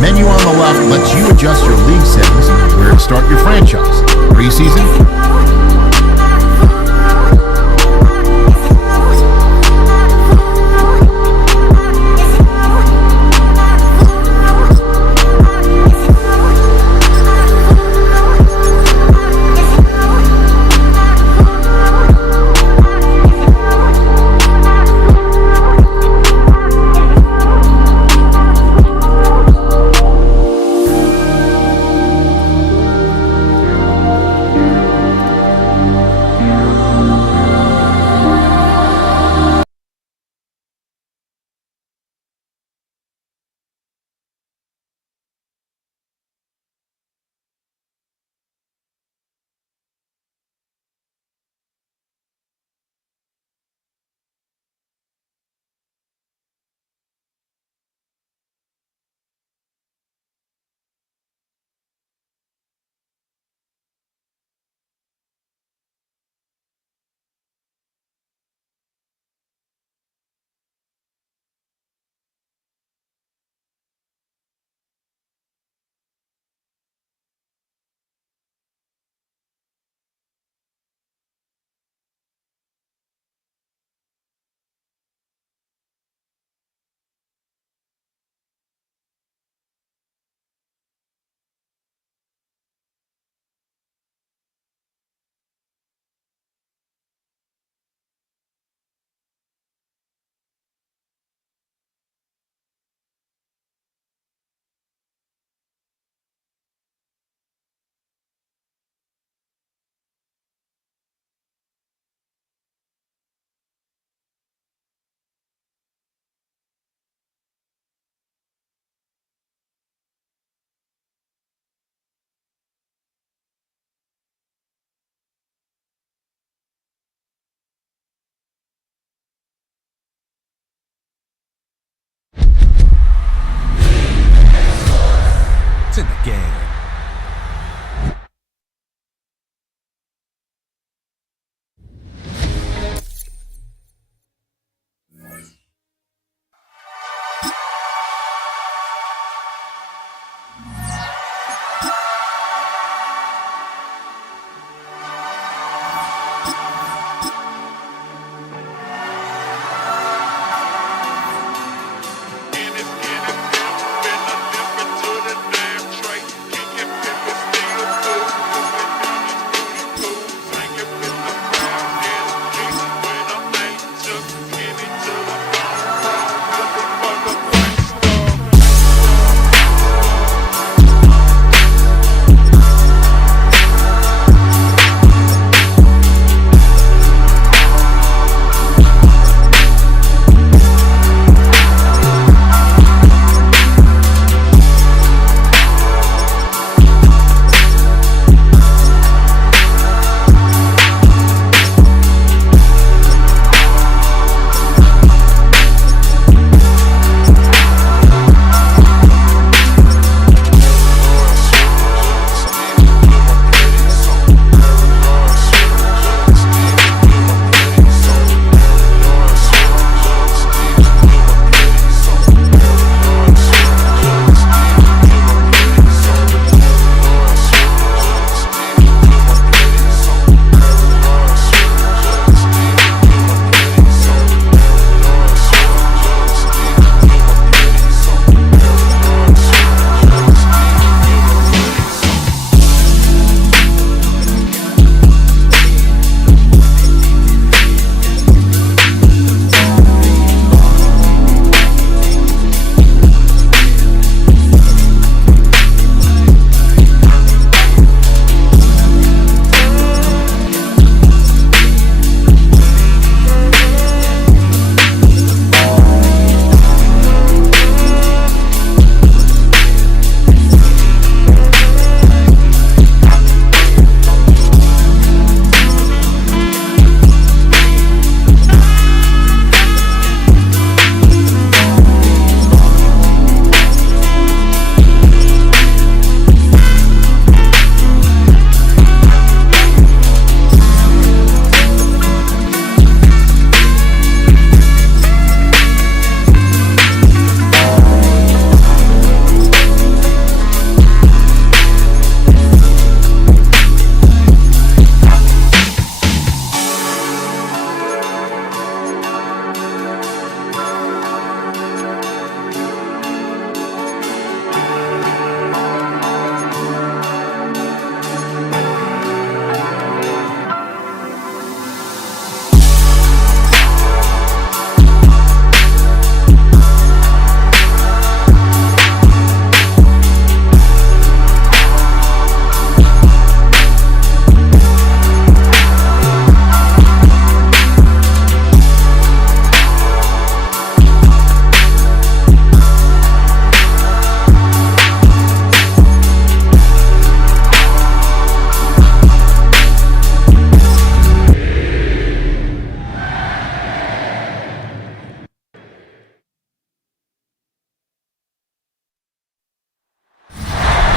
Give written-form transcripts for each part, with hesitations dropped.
Menu on the left lets you adjust your league settings and where to start your franchise. Preseason,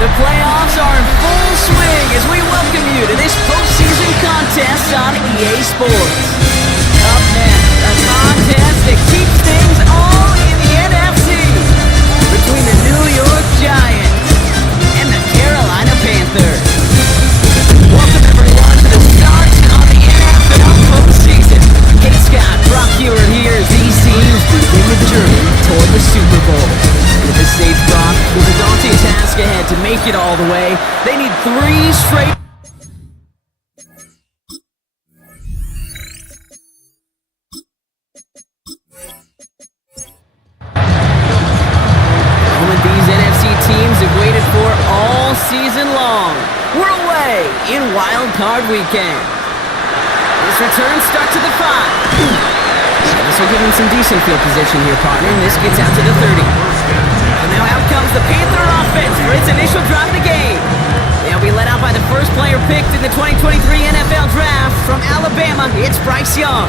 The playoffs are in full swing as we welcome you to this postseason contest on EA Sports. Up next, a contest that keeps things all in the NFC between the New York Giants and the Carolina Panthers. Welcome everyone to the start of the NFL postseason. Hey Scott, Brock Hewer here as these teams begin the journey toward the Super Bowl. At this stage, Brock, there's a daunting task ahead to make it all the way. They need 3 straight. Moment these NFC teams have waited for all season long. We're away in Wildcard weekend. This return starts at the 5. This will give him some decent field position here, partner, and this gets out to the 30. And now out comes the Panther offense for its initial drive of the game. They'll be led out by the first player picked in the 2023 NFL Draft from Alabama. It's Bryce Young.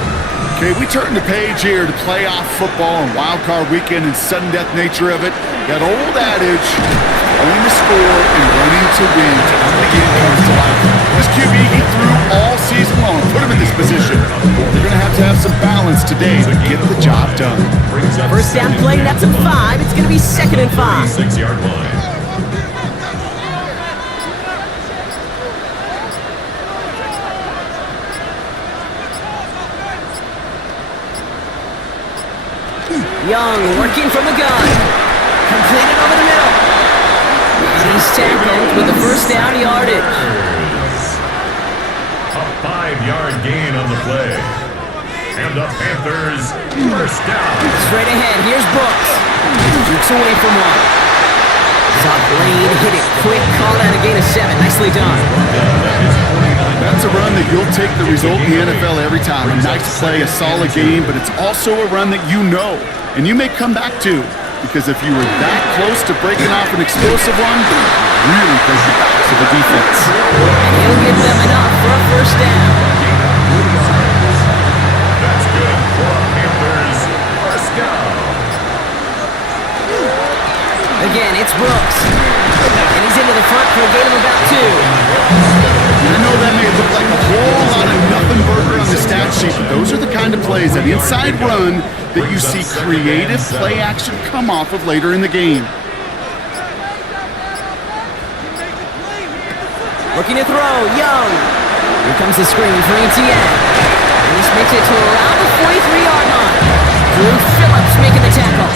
Okay, we turn the page here to playoff football and wildcard weekend and sudden death nature of it. That old adage, running to score and running to win to how the game comes to life. This QB, he threw all season long, put him in this position. They're going to have some balance today to get the job done. First down play, that's a 5. It's going to be 2nd and 5. 6-yard line. Young working from the gun. Completed over the middle. And he's tackled with the first down yardage. A 5-yard gain on the play. And the Panthers first down. Straight ahead, here's Brooks. Jukes away from one. Soft lane, hit it quick, called out a gain of 7. Nicely done. That's a run that you'll take the result in the NFL every time. A nice play, a solid game, but it's also a run that you know and you may come back to, because if you were that close to breaking off an explosive one, really breaks the backs of the defense. And he'll give them enough for a first down. That's good for a Panthers first down. Again, it's Brooks. And he's into the front for a gain of about 2. I know that may look like a whole lot of nothing burger on the stat sheet, but those are the kind of plays, that inside run, that you see creative play action come off of later in the game. Looking to throw, Young. Here comes the screen for ETN. And this makes it to around the 43-yard line. Drew Phillips making the tackle.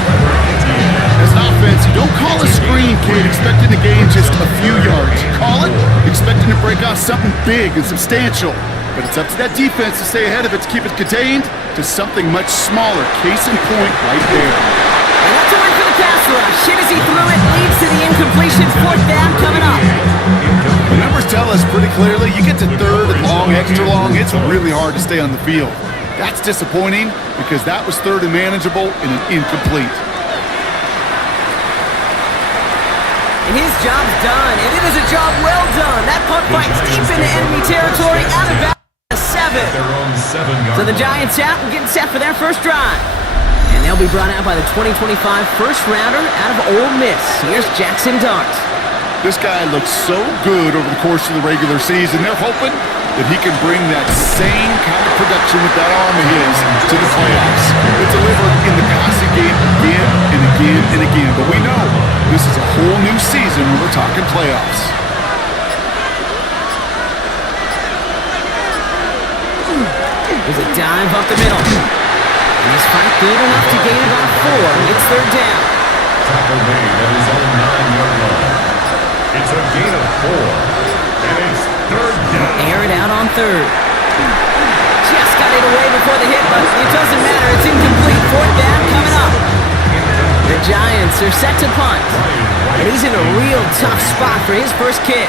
As an offense, you don't call a screen, kid, expecting to gain just a few yards. You call it expecting to break off something big and substantial. But it's up to that defense to stay ahead of it, to keep it contained to something much smaller. Case in point right there. And that's a win for the pass rush. Hit as he threw it, leads to the incompletion. 4th down coming up. The numbers tell us pretty clearly, you get to 3rd and long, extra long, it's really hard to stay on the field. That's disappointing because that was 3rd and manageable and an incomplete. And his job's done, and it is a job well done. That punt bites deep into enemy territory, out of bounds. 7. So the Giants out and getting set for their first drive. And they'll be brought out by the 2025 first rounder out of Ole Miss. Here's Jackson Dart. This guy looks so good over the course of the regular season. They're hoping that he can bring that same kind of production with that arm of his to the playoffs. It's delivered in the passing game again and again and again. But we know this is a whole new season when we're talking playoffs. There's a dive up the middle. And he's fight good enough to gain about 4. It's 3rd down. Tackle made at his own 9-yard line. It's a gain of 4. And it's 3rd down. Air it out on 3rd. Just got it away before the hit, but it doesn't matter. It's incomplete. 4th down coming up. The Giants are set to punt. And he's in a real tough spot for his first kick.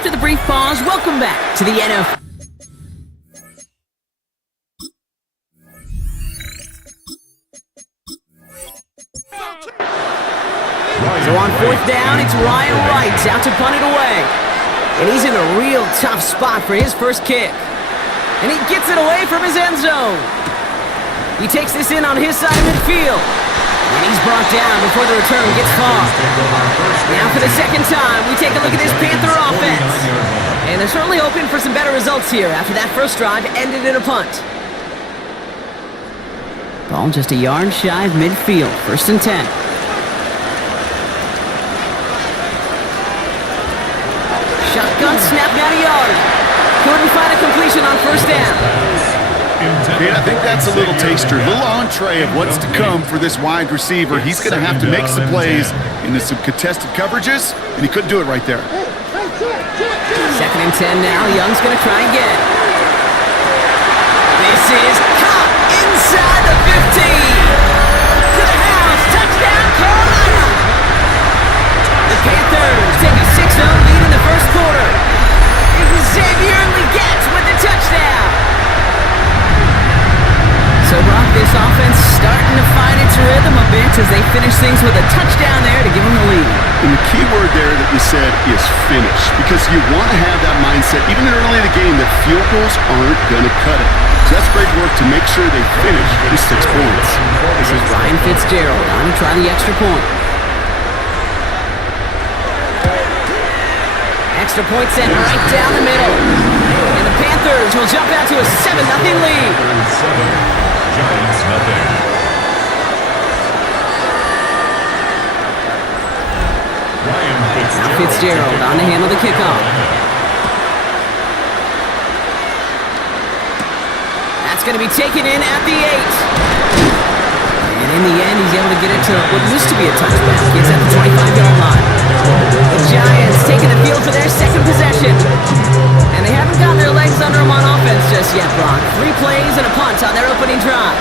after the brief pause, welcome back to the NFL. So on fourth down, it's Ryan Wright out to punt it away. And he's in a real tough spot for his first kick. And he gets it away from his end zone. He takes this in on his side of midfield. And he's brought down before the return gets far. Now for the second time, we take a look at this Panther offense. And they're certainly hoping for some better results here after that first drive ended in a punt. Ball just a yard shy of midfield. 1st and 10. Shotgun snap down a yard. Couldn't find a completion on 1st down. Yeah, I think that's a little taster, a little entree of what's to come for this wide receiver. He's going to have to make some plays into some contested coverages, and he couldn't do it right there. 2nd and 10 now. Young's going to try again. This is caught inside the 15. To the house. Touchdown, Carolina. The Panthers take a 6-0 lead in the first quarter. Xavier Legette with the touchdown. So, Brock, this offense starting to find its rhythm a bit as they finish things with a touchdown there to give them the lead. And the key word there that you said is finish, because you want to have that mindset, even early in the game, that field goals aren't going to cut it. So that's great work to make sure they finish with 6 points. This is Ryan Fitzgerald on to try the extra point. Extra point sent right down the middle. And the Panthers will jump out to a 7-0 lead. Giants nothing. Now Fitzgerald on to handle the kickoff. That's going to be taken in at the 8. And in the end, he's able to get it to what used to be a touchback. Gets at the 25-yard line. The Giants taking the field for their second possession. And they haven't gotten their legs under them on offense just yet, Brock. 3 plays and a punt on their opening drive.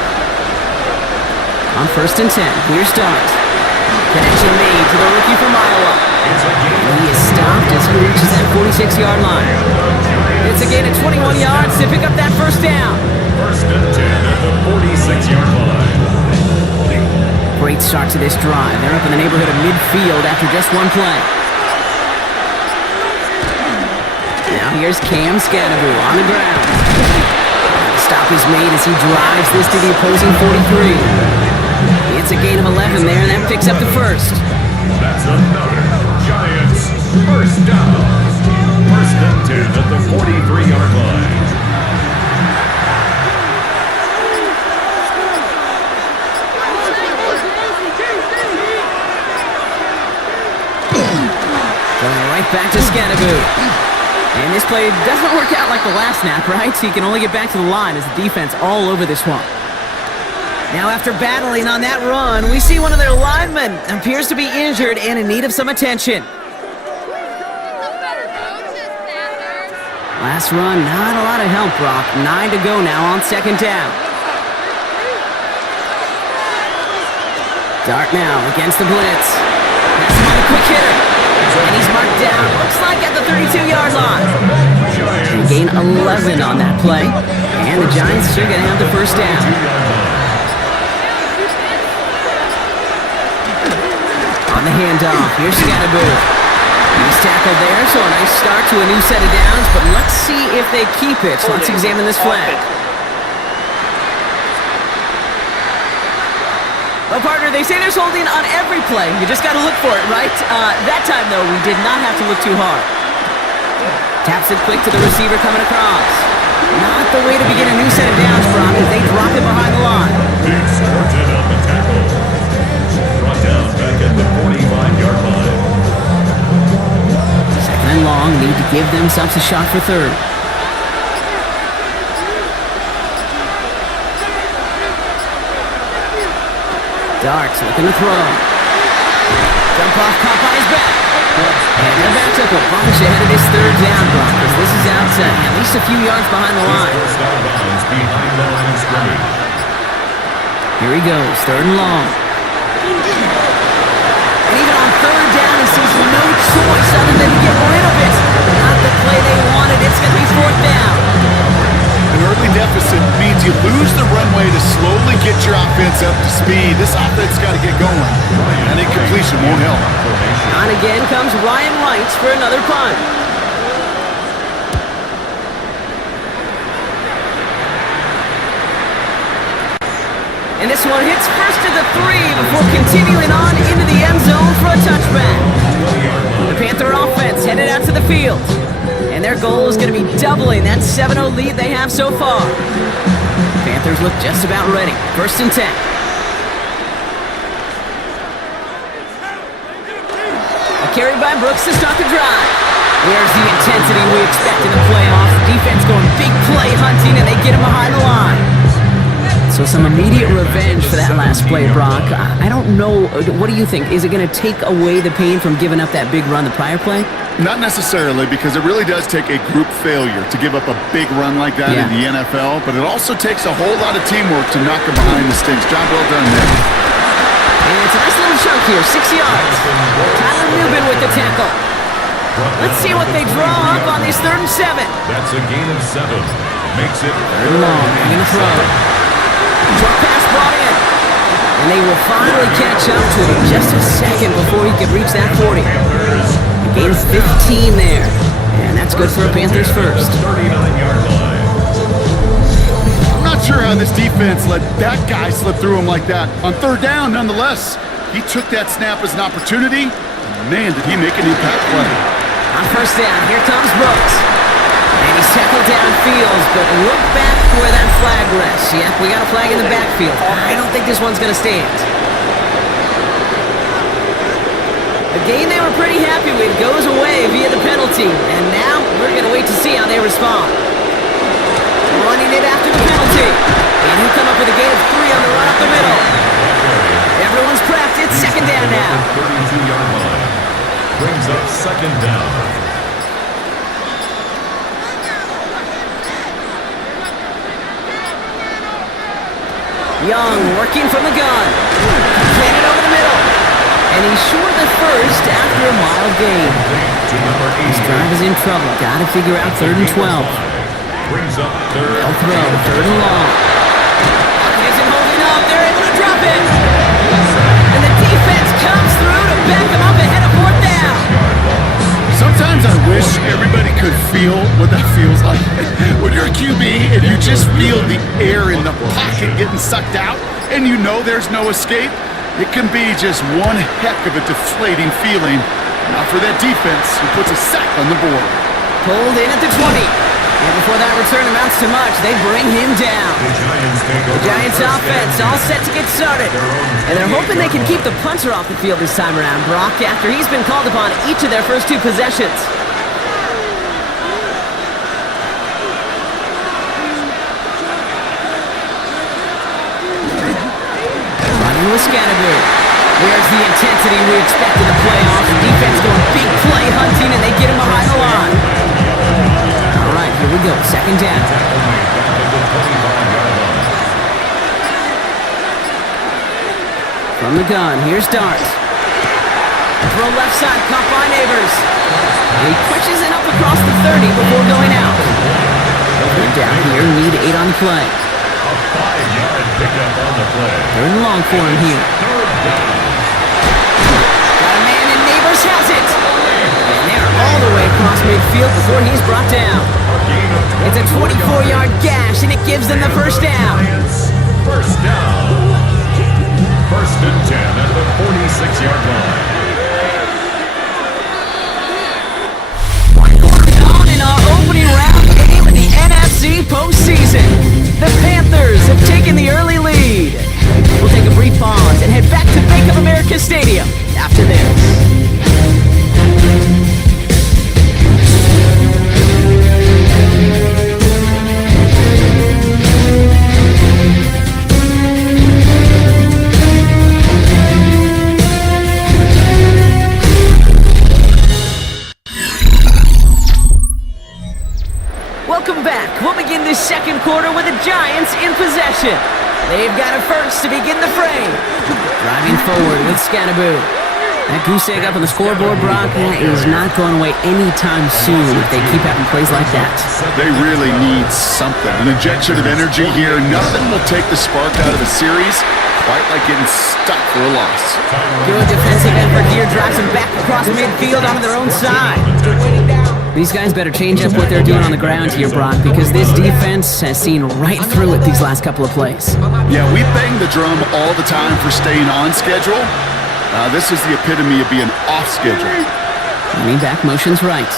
On 1st and 10, here's Dart. Connection made to the rookie from Iowa. And he is stopped as he reaches that 46-yard line. It's a gain of 21 yards to pick up that 1st down. 1st and 10 at the 46-yard line. Great start to this drive. They're up in the neighborhood of midfield after just 1 play. Now here's Cam Scadaboo on the ground. The stop is made as he drives this to the opposing 43. It's a gain of 11 there, and that picks up the 1st. That's another Giants 1st down. 1st and 10 at the 43-yard line. Going right back to Scadaboo. And this play doesn't work out like the last snap, right? So he can only get back to the line as the defense all over this one. Now after battling on that run, we see one of their linemen appears to be injured and in need of some attention. Last run, not a lot of help, Brock. 9 to go now on 2nd down. Dart now against the blitz. That's another quick hitter. And he's marked down, looks like at the 32-yard line. And gain 11 on that play. And the Giants are going to have the 1st down. On the handoff, here's Scadaboo. He's tackled there, so a nice start to a new set of downs, but let's see if they keep it. So let's examine this flag. Well, partner, they say there's holding on every play. You just got to look for it, right? That time, though, we did not have to look too hard. Taps it quick to the receiver coming across. Not the way to begin a new set of downs, Brock, as they drop it behind the line. Extorted on the tackle. Brought down back at the 45-yard line. 2nd and long, need to give themselves a shot for 3rd. Darts looking to throw. Jump off, caught by his back. And they're back up a bunch ahead of this 3rd down, Brock, as this is out at least a few yards behind the line. Behind the line of scrimmage. Here he goes, 3rd and long. And even on 3rd down, he sees no choice other than to get rid of it. Not the to get going. That incompletion won't help. On again comes Ryan Wright for another punt. And this one hits first to the 3 before continuing on into the end zone for a touchback. The Panther offense headed out to the field. And their goal is going to be doubling that 7-0 lead they have so far. Panthers look just about ready. 1st and 10. A carry by Brooks to start the drive. There's the intensity we expect in the playoffs. Defense going big play hunting, and they get him behind the line. So some immediate revenge for that last play, Brock. I don't know. What do you think? Is it going to take away the pain from giving up that big run the prior play? Not necessarily, because it really does take a group failure to give up a big run like that in the NFL, but it also takes a whole lot of teamwork to knock him behind the sticks. Job well done there. And it's a nice little chunk here, 6 yards. Tyler Newman with the tackle. Let's see what they draw up on this 3rd and 7. That's a gain of 7. Makes it 3rd and long. They're going to throw. Short pass brought in. And they will finally catch up to him just a second before he can reach that 40. A gain of 15 there. And that's good for a Panthers first. 39-yard line. I'm not sure how this defense let that guy slip through him like that. On 3rd down, nonetheless, he took that snap as an opportunity. Man, did he make an impact play. On 1st down, here comes Brooks. And he's tackled downfield, but look back where that flag rests. Yep, we got a flag in the backfield. I don't think this one's going to stand. A game they were pretty happy with goes away via the penalty. And now we're going to wait to see how they respond. Running it after the penalty. And he'll come up with a gain of 3 on the run up the middle. Everyone's prepped. It's 2nd down now. 32-yard line. Brings up 2nd down. Young working from the gun. Planted over the middle. And he's short the first after a mild gain. This drive is in trouble. Got to figure out 3rd and 12. Brings up 3rd. They'll throw. 3rd and long. Isn't holding up. They're able to drop it. And the defense comes through to back them up ahead of 4th down. Sometimes I wish everybody could feel what that feels like. When you're a QB and you just feel the air in the pocket getting sucked out and you know there's no escape, it can be just one heck of a deflating feeling. Not for that defense who puts a sack on the board. Pulled in at the 20. And before that return amounts to much, they bring him down. The Giants offense all set to get started. And they're hoping they can keep the punter off the field this time around, Brock, after he's been called upon each of their first 2 possessions. Running with Scannaboo. There's the intensity we expect in the playoffs. The defense going big play hunting, and they get him behind the line. All right, here we go. 2nd down. From the gun, here's Dart. Throw left side, caught by Neighbors. And he pushes it up across the 30 before going out. They're down here, need 8 on the play. A 5-yard pickup on the play. 3rd and long for him here. 3rd down. Got a man and Neighbors has it. And they're all the way across midfield before he's brought down. It's a 24-yard gash, and it gives them the 1st down. First down. 1st and 10 at the 46-yard line. On in our opening round game of the NFC postseason. The Panthers have taken the early lead. We'll take a brief pause and head back to Bank of America Stadium after this. Welcome back. We'll begin this 2nd quarter with the Giants in possession. They've got it first to begin the frame. Driving forward with Scannaboo. That goose egg up on the scoreboard, Brock, is not going away anytime soon if they keep having plays like that. They really need something. An injection of energy here. Nothing will take the spark out of a series quite like getting stuck for a loss. Good defensive effort here. Drives them back across midfield onto their own side. These guys better change up what they're doing on the ground here, Brock, because this defense has seen right through it these last couple of plays. Yeah, we bang the drum all the time for staying on schedule. This is the epitome of being off schedule. Lean back, motion's right.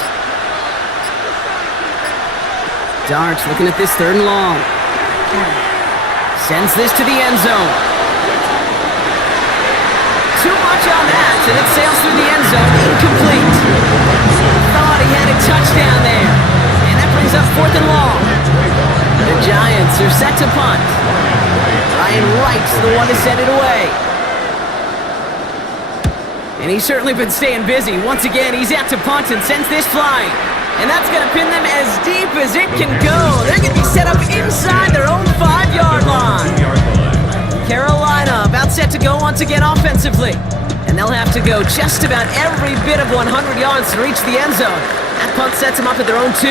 Darts looking at this 3rd and long. Sends this to the end zone. Too much on that, and it sails through the end zone, incomplete. Thought he had a touchdown there, and that brings up 4th and long. The Giants are set to punt. Ryan Wright's the one to send it away. And he's certainly been staying busy. Once again, he's out to punt and sends this flying. And that's going to pin them as deep as it can go. They're going to be set up inside their own 5-yard line. Carolina about set to go once again offensively. And they'll have to go just about every bit of 100 yards to reach the end zone. That punt sets them up at their own 2.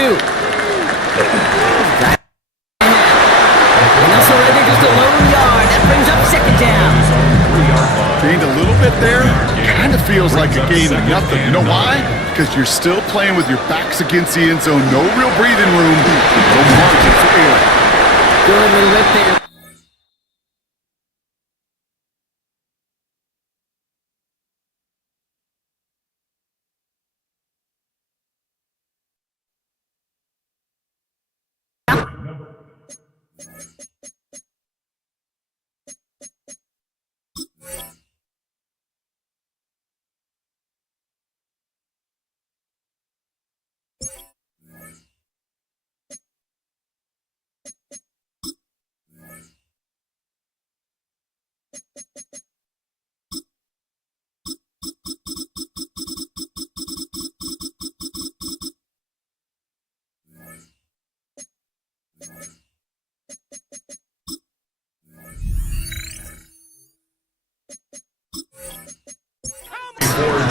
And they'll surrender just a lone yard. That brings up 2nd down. Gained a little bit there. Kind of feels like a game of nothing. You know why? Because you're still playing with your backs against the end zone. No real breathing room. No margin for error. Good little whip there.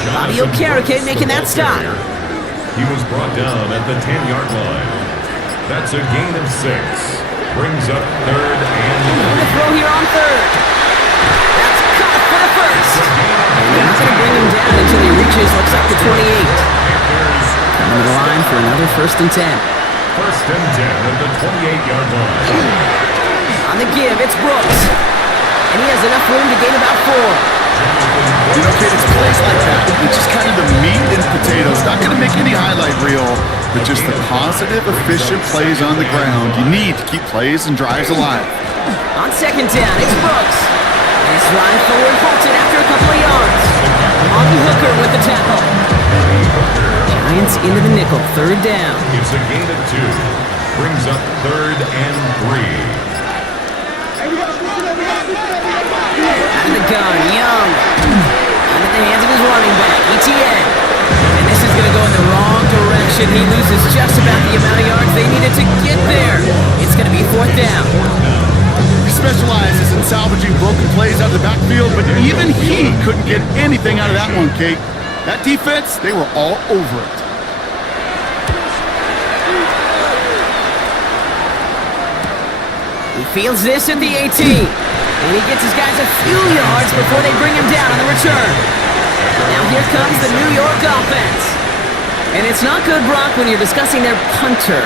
Bobby Okereke making that stop. He was brought down at the 10-yard line. That's a gain of 6. Brings up 3rd and The throw here on 3rd. That's caught for the first. And they're not going to bring him down until he reaches, looks like the 28. Coming to the line for another 1st and 10. 1st and 10 at the 28-yard line. On the give, it's Brooks. And he has enough room to gain about 4. You know, kid, it's plays like that. It's just kind of the meat and potatoes. Not going to make any highlight reel, but just the positive, efficient plays on the ground. You need to keep plays and drives alive. On 2nd down, it's Brooks. And his drive forward halted after a couple of yards. On the hooker with the tackle. Giants into the nickel, 3rd down. It's a gain of 2. Brings up 3rd and 3. Out of the gun, Young. Out of the hands of his running back, ETN. And this is going to go in the wrong direction. He loses just about the amount of yards they needed to get there. It's going to be 4th down. He specializes in salvaging broken plays out of the backfield, but even he couldn't get anything out of that one, Kate. That defense, they were all over it. He fields this at the 18. And he gets his guys a few yards before they bring him down on the return. Now here comes the New York offense. And it's not good, Brock, when you're discussing their punter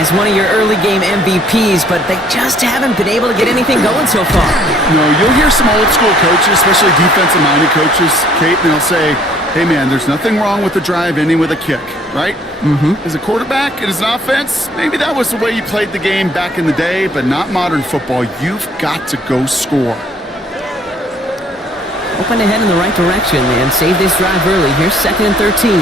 as one of your early game MVPs, but they just haven't been able to get anything going so far. No, you'll hear some old school coaches, especially defensive-minded coaches, Kate, and they'll say, hey, man, there's nothing wrong with the drive ending with a kick, right? As a quarterback and as an offense, maybe that was the way you played the game back in the day, but not modern football. You've got to go score. Open to head in the right direction and save this drive early. Here's 2nd and 13.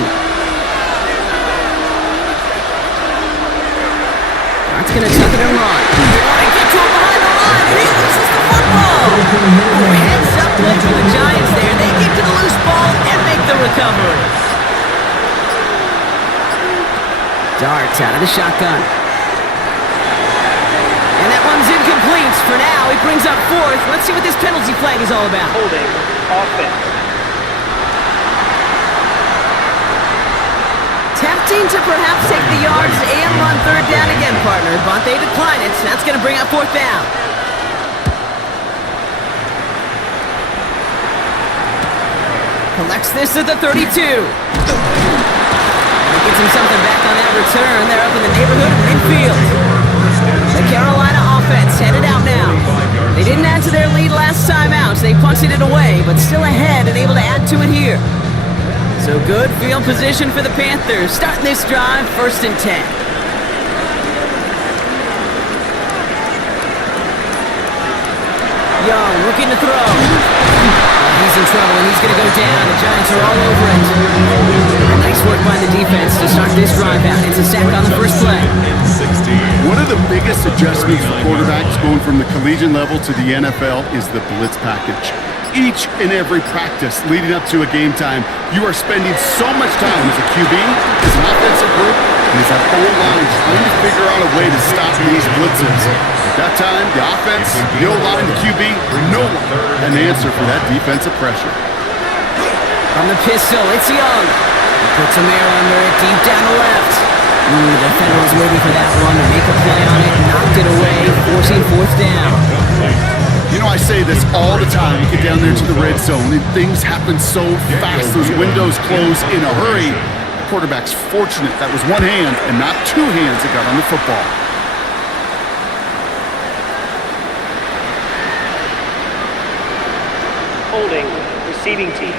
Art's going to tuck it and run. They want to get to him behind the line, and he loses the football. Heads up play for the Giants there. They get to the loose ball and make the recovery. Darts out of the shotgun. And that one's incomplete. For now, he brings up 4th. Let's see what this penalty flag is all about. Holding offense. Attempting to perhaps take the yards and run third down again, partner, but they decline it. So that's going to bring up fourth down. Collects this at the 32. Gets him something back on that return. They're up in the neighborhood of midfield. The Carolina offense headed out now. They didn't add to their lead last time out, so they punted it away, but still ahead and able to add to it here. So good field position for the Panthers. Starting this drive, 1st and 10. Young looking to throw. He's in trouble, and he's going to go down. The Giants are all over it. Nice work by the defense to start this drive out. It's a sack on the first play. One of the biggest adjustments for quarterbacks going from the collegiate level to the NFL is the blitz package. Each and every practice leading up to a game time, you are spending so much time as a QB, as an offensive group, and as an O-line trying to figure out a way to stop these blitzes. At that time, the offense, the O-line, the QB, no one an answer for that defensive pressure. From the pistol, it's Young. He puts some air under it, deep down the left. The defender was waiting for that one to make a play on it, knocked it away, forcing fourth down. You know, I say this all the time. You get down there to the red zone, and things happen so fast. Those windows close in a hurry. The quarterback's fortunate that was one hand and not two hands that got on the football. Holding, receiving team.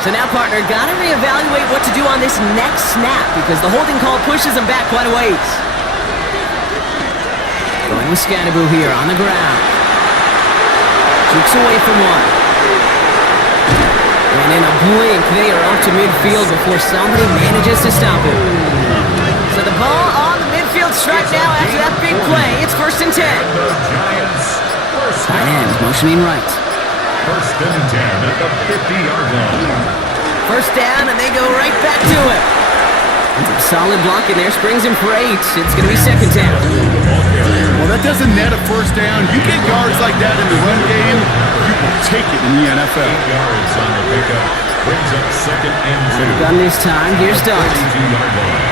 So now, partner, got to reevaluate what to do on this next snap because the holding call pushes him back quite a ways. Going with Scannaboo here on the ground. Jukes away from one. And in a blink, they are off to midfield before somebody manages to stop him. So the ball on the midfield stripe now after that big play. It's 1st and 10. Tight end motioning right. 1st and 10 at the 50-yard line. 1st down, and they go right back to it. Solid block in there, springs him for 8. It's going to be 2nd down. Well, that doesn't net a 1st down. You get yards like that in the run game, you will take it in the NFL. 8 yards on the pickup. Brings up 2nd and 2. Done this time. Here's Dart. 22-yard line.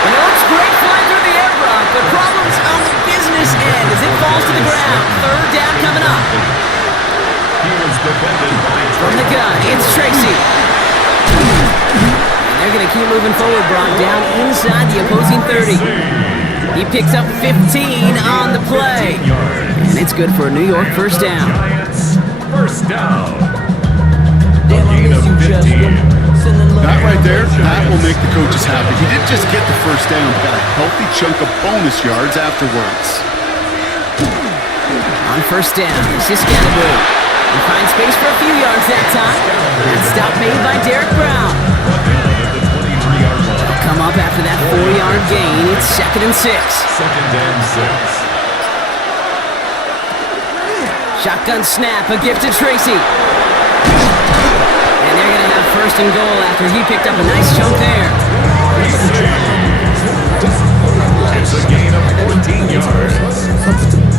And it looks great flying through the air, Brock, but problems on the business end as it falls to the ground. 3rd down coming up. He was defended by From the gun, it's Tracy. They're going to keep moving forward, Brock, down inside the opposing 30. He picks up 15 on the play. And it's good for a New York 1st down. Giants, 1st down. A gain of 15. That right there, that will make the coaches happy. He didn't just get the 1st down, he got a healthy chunk of bonus yards afterwards. On 1st down, this is Scannaboo. He finds space for a few yards that time. That stop made by Derek Brown. They'll come up after that 4-yard gain. It's 2nd and 6. 2nd and 6. Shotgun snap, a gift to Tracy. And they're going to have 1st and goal after he picked up a nice chunk there. It's a gain of 14 yards.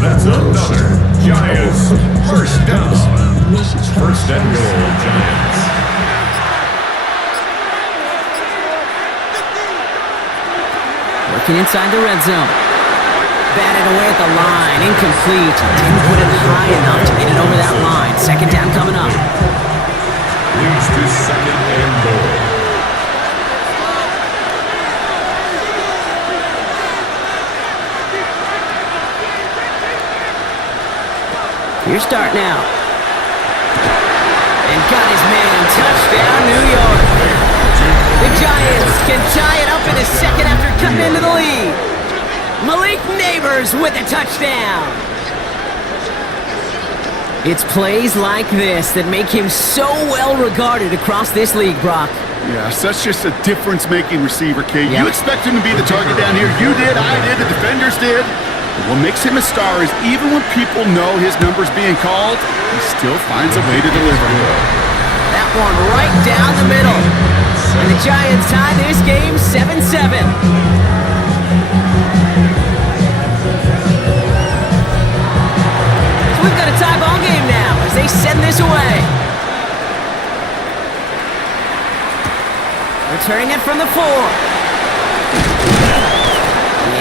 That's another Giants 1st down. 1st and goal, Giants. Working inside the red zone. Batted away at the line, incomplete. Didn't put it high enough to get it over that line. 2nd down coming up. Leads to 2nd and goal. Here's Dart now. And got his man. Touchdown, New York. The Giants can tie it up in a second after cutting into the lead. Malik Neighbors with a touchdown. It's plays like this that make him so well regarded across this league, Brock. Yeah, such just a difference-making receiver, Kate. Yep. You expect him to be the target down here. You did, I did, the defenders did. But what makes him a star is even when people know his number's being called, he still finds a way to deliver. That one right down the middle. And the Giants tie this game 7-7. So we've got a tie ball game now as they send this away. Returning it from the 4.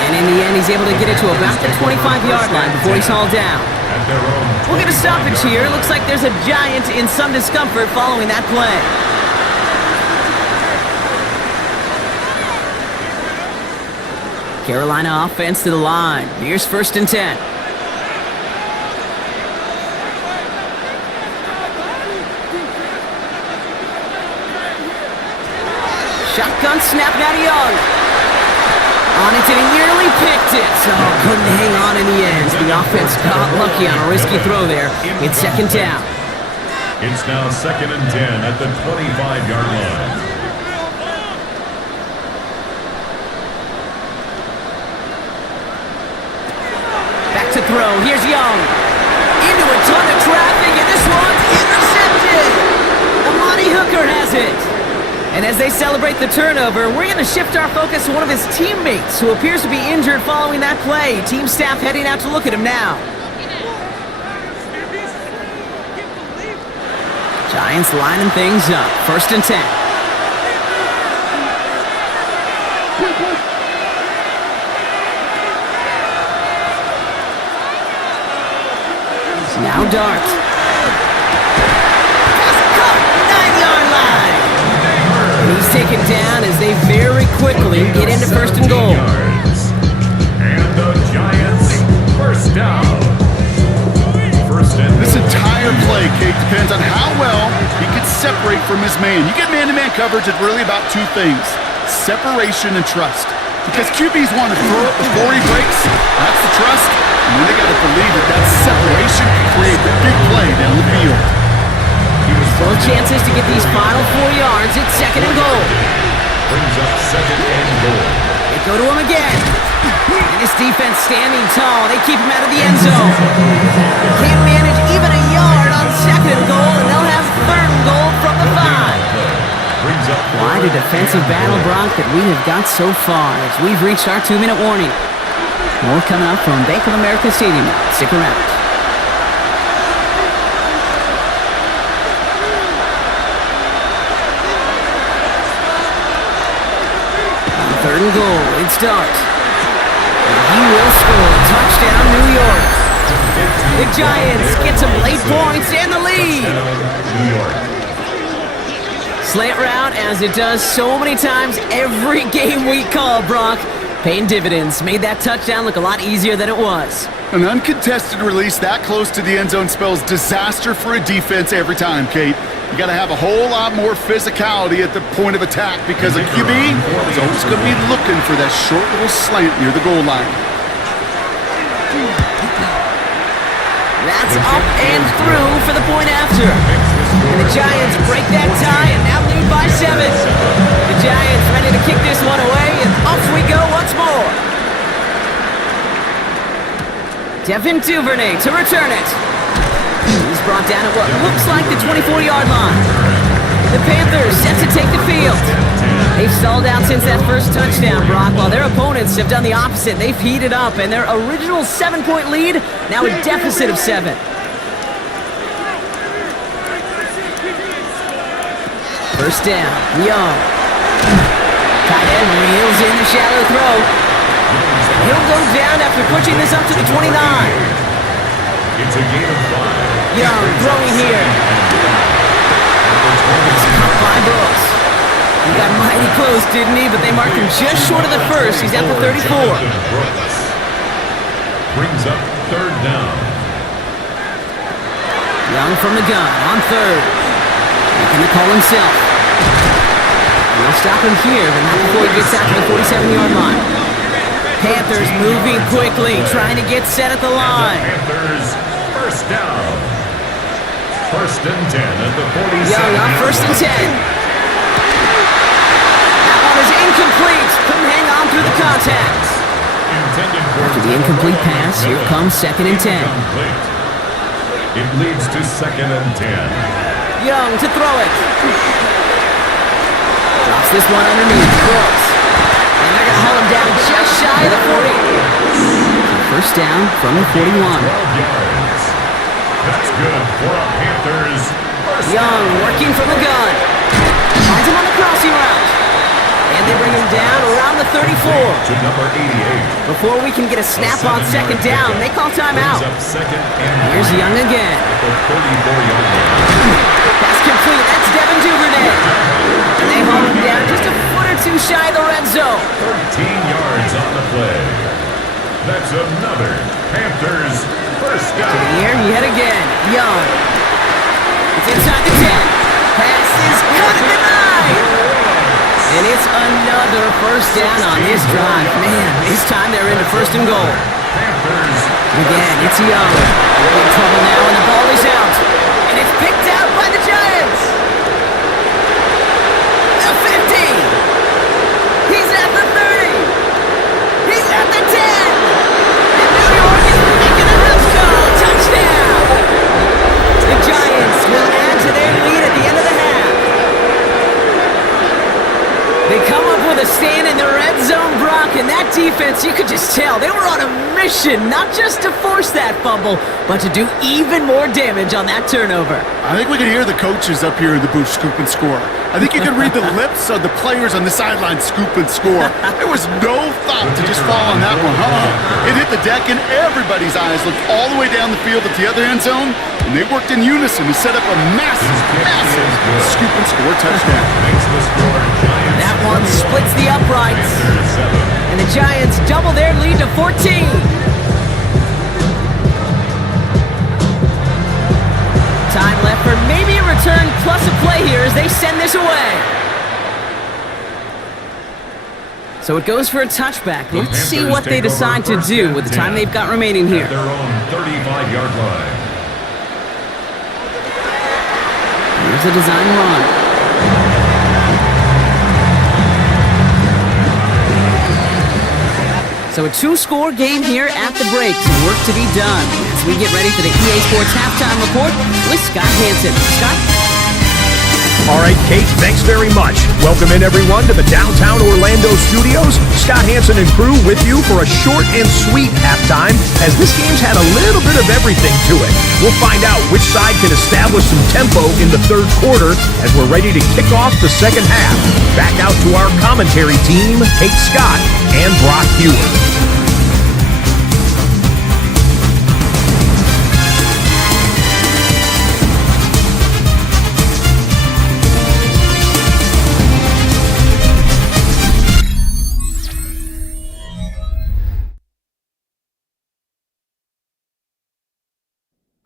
And in the end, he's able to get it to about the 25-yard line before he's hauled down. We'll get a stoppage here. Looks like there's a Giant in some discomfort following that play. Carolina offense to the line. Here's 1st and 10. Shotgun snap now to Young. On it, and he nearly picked it, so couldn't hang on in the end. The offense got lucky on a risky throw there. It's 2nd down. It's now 2nd and 10 at the 25-yard line. Back to throw. Here's Young. Into a ton of traffic, and this one's intercepted. Amani Hooker has it. And as they celebrate the turnover, we're going to shift our focus to one of his teammates who appears to be injured following that play. Team staff heading out to look at him now. Giants lining things up. 1st and 10. Now Dart. Caught, 9-yard line. And he's taken down as they very quickly get into 1st and goal. And the Giants first down. This entire play, Kate, depends on how well he can separate from his man. You get man-to-man coverage, it's really about 2 things: separation and trust. Because QBs want to throw it before he breaks. That's the trust. And then they got to believe that that separation can create the big play down the field. Full chances to get these final 4 yards. It's 2nd and goal. Brings up 2nd and goal. They go to him again. And his defense standing tall. They keep him out of the end zone. Can't manage even a yard on 2nd and goal, and they'll have 3rd and goal from the 5. Quite a defensive battle, Brock, that we have got so far as we've reached our 2-minute warning. More coming up from Bank of America Stadium. Stick around. On 3rd and goal, it's Dart. And he will score. Touchdown, New York. The Giants get some late points and the lead. New York. Slant route, as it does so many times every game we call, Brock. Paying dividends. Made that touchdown look a lot easier than it was. An uncontested release that close to the end zone spells disaster for a defense every time, Kate. You got to have a whole lot more physicality at the point of attack because a QB is always going to be looking for that short little slant near the goal line. That's up and through for the point after. And the Giants break that tie and now lead by 7. The Giants ready to kick this one away, and off we go once more. Devin Duvernay to return it. He's brought down at what looks like the 24-yard line. The Panthers set to take the field. They've stalled out since that first touchdown, Brock, while their opponents have done the opposite. They've heated up, and their original 7-point lead, now a deficit of 7. First down, Young. Tight end reels in the shallow throw. He'll go down after pushing this up to the 29. It's a gain of 5. Young throwing here. It's caught by Brooks. He got mighty close, didn't he? But they marked him just short of the first. He's at the 34. Brings up 3rd down. Young from the gun on 3rd. Making the call himself. They'll stop him here, but not before he gets out to the 47-yard line. Panthers moving quickly, trying to get set at the line. Panthers first down. 1st and 10 at the 47. Young on 1st and 10. That one is incomplete. Couldn't hang on through the contact. After the incomplete pass, here comes 2nd and 10. It leads to 2nd and 10. Young to throw it. Drops this one underneath. Brooks. And they're going to haul him down just shy of the 40. First down from the 41. 12 yards. That's good for a Panthers. Young working from the gun. Finds him on the crossing route. 34. To number 88. Before we can get a snap on second down, they call timeout. Here's Young again. Pass complete. That's Devin Duvernay. And they haul him down just a foot or two shy of the red zone. 13 yards on the play. That's another Panthers first down. To the air yet again. Young. It's inside the 10. Pass is cut at the 9. And it's another first down on this drive. Man, this time they're into first and goal. Again, it's Young. In trouble now, and the ball is out. And it's picked out by the Giants. The 50. He's at the 30. He's at the 10. And New York is making a house call. Touchdown. The Giants will add to their lead at the end of the half. They come up with a stand in the red zone, Brock, and that defense, you could just tell, they were on a mission, not just to force that fumble, but to do even more damage on that turnover. I think we can hear the coaches up here in the booth scoop and score. I think you can read the lips of the players on the sideline scoop and score. There was no thought to just fall on that one. It hit the deck, and everybody's eyes looked all the way down the field at the other end zone, and they worked in unison to set up a massive scoop and score touchdown. That one splits the uprights, and the Giants double their lead to 14. Time left for maybe a return plus a play here as they send this away. So it goes for a touchback. Let's see what they decide to do with the time they've got remaining here. Their own 35-yard line. Here's the design run. So a two-score game here at the break. Some work to be done as we get ready for the EA Sports Halftime Report with Scott Hanson. Scott? All right, Kate, thanks very much. Welcome in, everyone, to the downtown Orlando studios. Scott Hanson and crew with you for a short and sweet halftime, as this game's had a little bit of everything to it. We'll find out which side can establish some tempo in the third quarter as we're ready to kick off the second half. Back out to our commentary team, Kate Scott and Brock Hewer.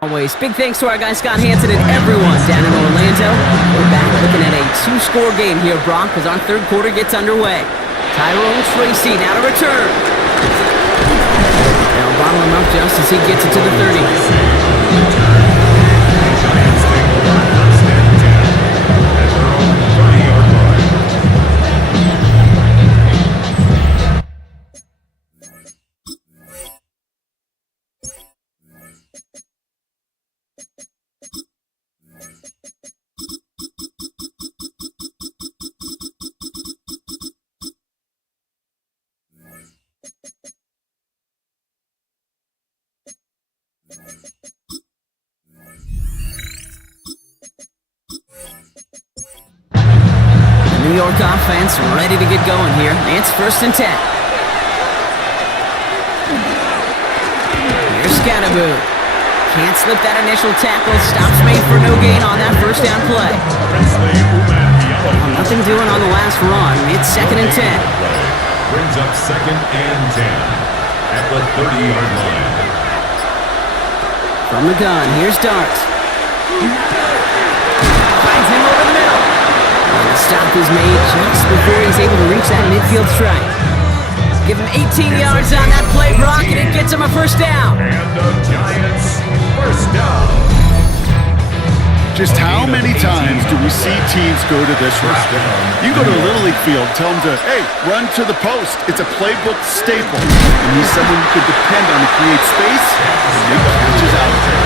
Always. Big thanks to our guy Scott Hanson and everyone down in Orlando. We're back looking at a two-score game here, Brock, as our third quarter gets underway. Tyrone Tracy now to return. They'll bottle him up just as he gets it to the 30. New York offense ready to get going here. It's 1st and 10. Here's Scatterboo. Can't slip that initial tackle. Stops made for no gain on that first down play. Nothing doing on the last run. It's 2nd and 10. Brings up 2nd and 10 at the 30-yard line. From the gun, here's Darts. Finds him over the middle. And a stop is made just before he's able to reach that midfield strike. Give him 18 yards on that play, Brock, and it gets him a first down. And the Giants first down. Just how many times do we see teams go to this route? You go to a Little League field, tell them to, hey, run to the post. It's a playbook staple. And he's someone you could depend on to create space and make catches out of it.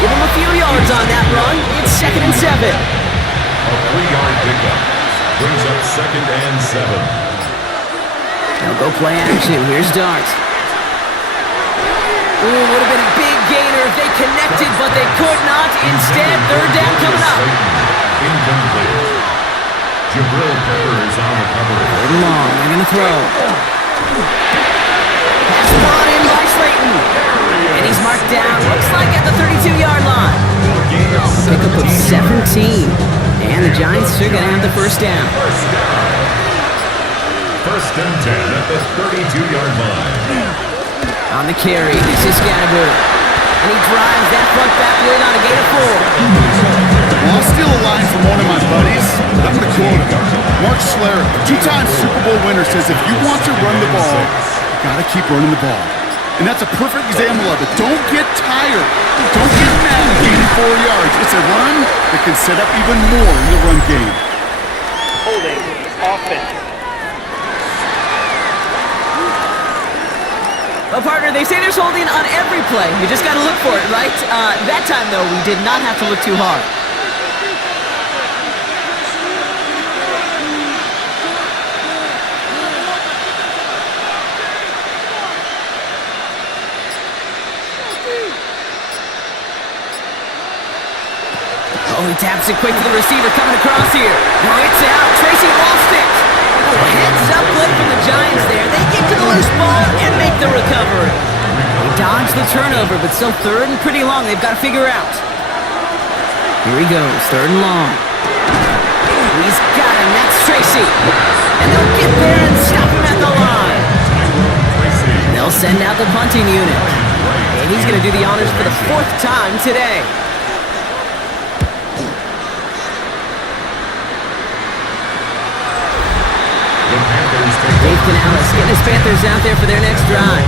Give him a few yards on that run. It's 2nd and 7. A 3-yard pickup brings up 2nd and 7. Now go play action. Here's Darts. Ooh, would have been a big gainer if they connected, but they could not. Instead, 3rd down coming up. Incomplete. Jabril Peppers on the cover. 3rd and long. They're going to throw. down, looks like at the 32-yard line. Pickup of 17. And the Giants are going to have the first down. First and 10 at the 32-yard line. On the carry, this is Scattergood. And he drives that front backward on a gain of 4. Well, I'll steal a line from one of my buddies, but I'm going to quote him. Mark Schlereth, two-time Super Bowl winner, says if you want to run the ball, you got to keep running the ball. And that's a perfect example of it. Don't get tired. Don't get mad at gaining 4 yards. It's a run that can set up even more in the run game. Holding offense. Well, partner, they say there's holding on every play. You just got to look for it, right? That time, though, we did not have to look too hard. Oh, he taps it quick to the receiver coming across here. No, it's out. Tracy lost it. Oh, heads-up play from the Giants there. They get to the loose ball and make the recovery. They dodge the turnover, but still third and pretty long. They've got to figure out. Here he goes, third and long. He's got him. That's Tracy. And they'll get there and stop him at the line. They'll send out the punting unit. And he's going to do the honors for the 4th time today. Dave Canales getting his Panthers out there for their next drive.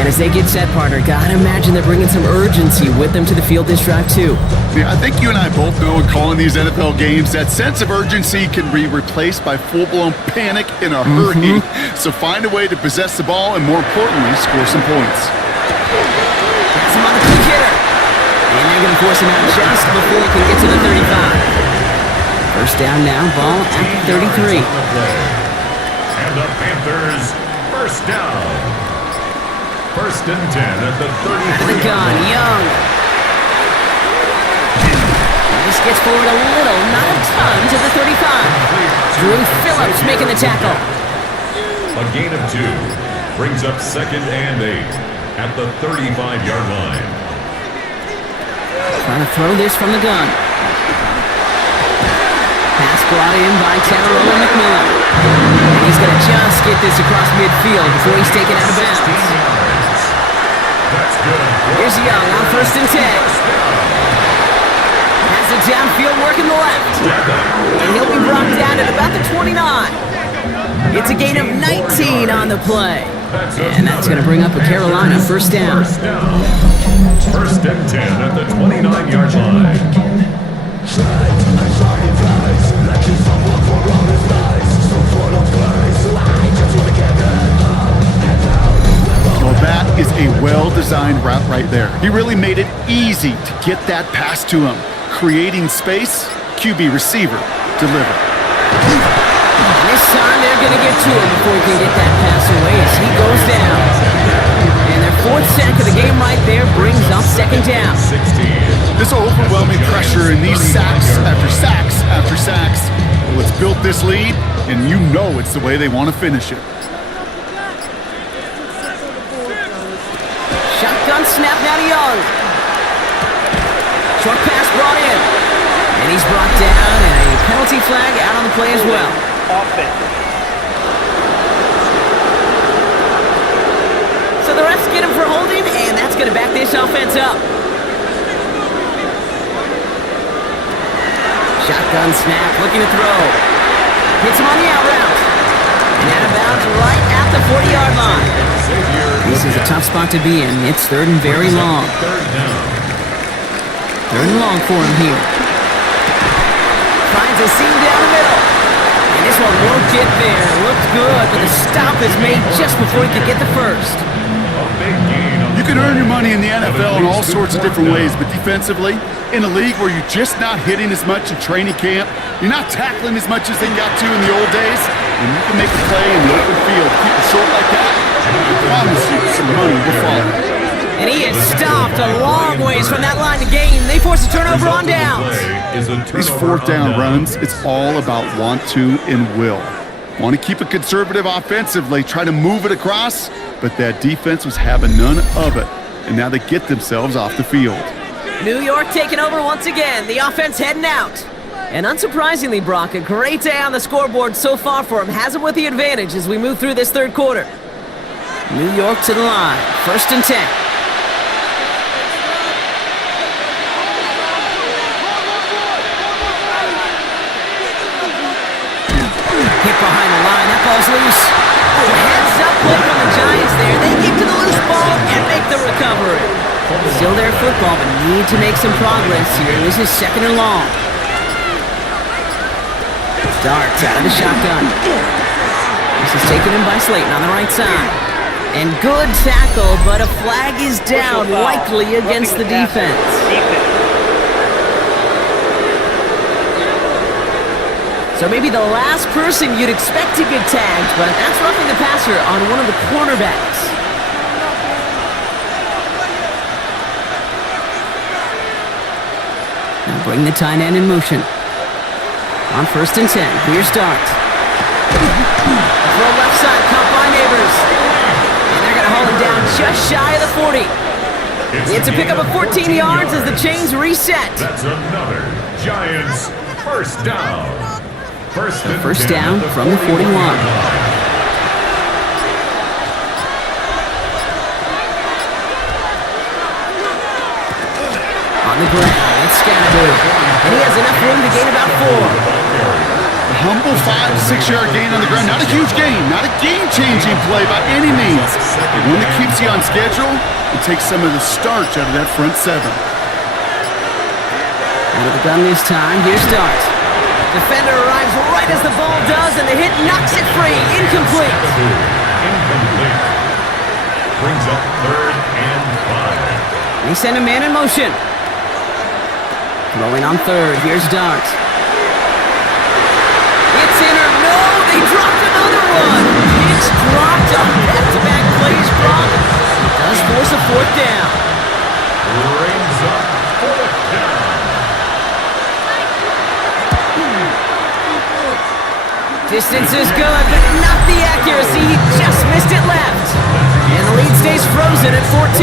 And as they get set, partner, gotta imagine they're bringing some urgency with them to the field this drive, too. Yeah, I think you and I both know in calling these NFL games, that sense of urgency can be replaced by full-blown panic in a hurry. So find a way to possess the ball and, more importantly, score some points. Pass him on the quick hitter. And they're going to force him out just before he can get to the 35. First down now, ball at the 33. And the Panthers, first down. First and 10 at the 33. Out of the gun, Young. This gets forward a little, not a ton, to the 35. Drew Phillips making the tackle. A gain of 2 brings up second and 8 at the 35-yard line. Trying to throw this from the gun. Pass brought in by Tanarola McMillan. And he's going to just get this across midfield before he's taken out of bounds. That's good. Here's Young on first and 10. Has it downfield working the left. And he'll be brought down at about the 29. It's a gain of 19 on the play. And that's going to bring up a Carolina first down. First and 10 at the 29-yard line. Well, that is a well-designed route right there. He really made it easy to get that pass to him. Creating space, QB receiver, deliver. This time they're going to get to him before he can get that pass away as he goes down. And their 4th sack of the game right there brings up second down. This overwhelming pressure and these sacks after sacks after sacks. Well, it's built this lead, and you know it's the way they want to finish it. Shotgun snap now to Young. Short pass brought in. And he's brought down, and a penalty flag out on the play as well. Offense. So the refs get him for holding, and that's going to back this offense up. Shotgun snap, looking to throw. Hits him on the out route. And out of bounds right at the 40-yard line. This is a tough spot to be in. It's third and very long. Third and long for him here. Finds a seam down the middle. And this one won't get there. Looked good, but the stop is made just before he could get the first. You can earn your money in the NFL in all sorts of different ways, but defensively, in a league where you're just not hitting as much in training camp, you're not tackling as much as they got to in the old days, and you can make a play in the open field. Keep it short like that, I promise you some money will follow. And he is stopped a long ways from that line to gain. They force a turnover on downs. These 4th down runs, it's all about want to and will. Want to keep it conservative offensively, try to move it across, but that defense was having none of it. and now they get themselves off the field. New York taking over once again. The offense heading out. And unsurprisingly, Brock, a great day on the scoreboard so far for him. Has him with the advantage as we move through this third quarter. New York to the line. 1st and 10. Hit behind the line. That ball's loose. Heads up play from the Giants there. They get to the loose ball and make the recovery. Still their football, but need to make some progress here. This is 2nd and long. Darts out of the shotgun. This is taken in by Slayton on the right side. And good tackle, but a flag is down, likely against the defense. So maybe the last person you'd expect to get tagged, but that's roughing the passer on one of the cornerbacks. Now bring the tight end in motion. On 1st and 10, here's Dart. Throw left side, caught by Neighbors. And they're going to haul him down just shy of the 40. It's a pickup of 14 yards as the chains reset. That's another Giants first down. First down from the 41. On the ground, it's Scannaboo. And he has enough room to gain about 4. A humble 5-6 yard gain on the ground. Not a huge gain, not a game-changing play by any means. But one that keeps you on schedule and takes some of the starch out of that front 7. Out of the gun this time, here's Dart. Defender arrives right as the ball does, and the hit knocks it free. Incomplete. Incomplete. Brings up 3rd and 5. They send a man in motion. Rolling on 3rd, here's Dart. It's in or no, they dropped another one. It's dropped on back-to-back plays, Brock. It does force a 4th down. Brings up 4th down. Distance is good, but not the accuracy. He just missed it left. And the lead stays frozen at 14.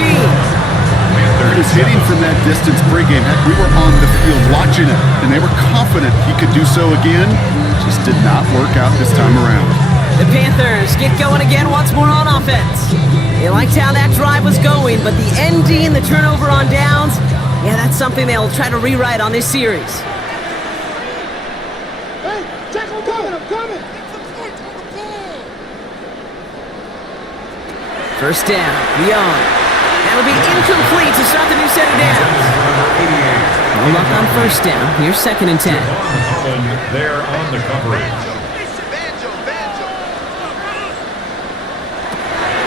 He was hitting from that distance pregame. Heck, we were on the field watching it, and they were confident he could do so again. Just did not work out this time around. The Panthers get going again once more on offense. They liked how that drive was going, but the ND and the turnover on downs, yeah, that's something they'll try to rewrite on this series. Hey, tackle coming, I'm coming. First down, Young. That'll be incomplete to start the new set of downs. No luck on 1st down. Here's 2nd and 10. There on the coverage.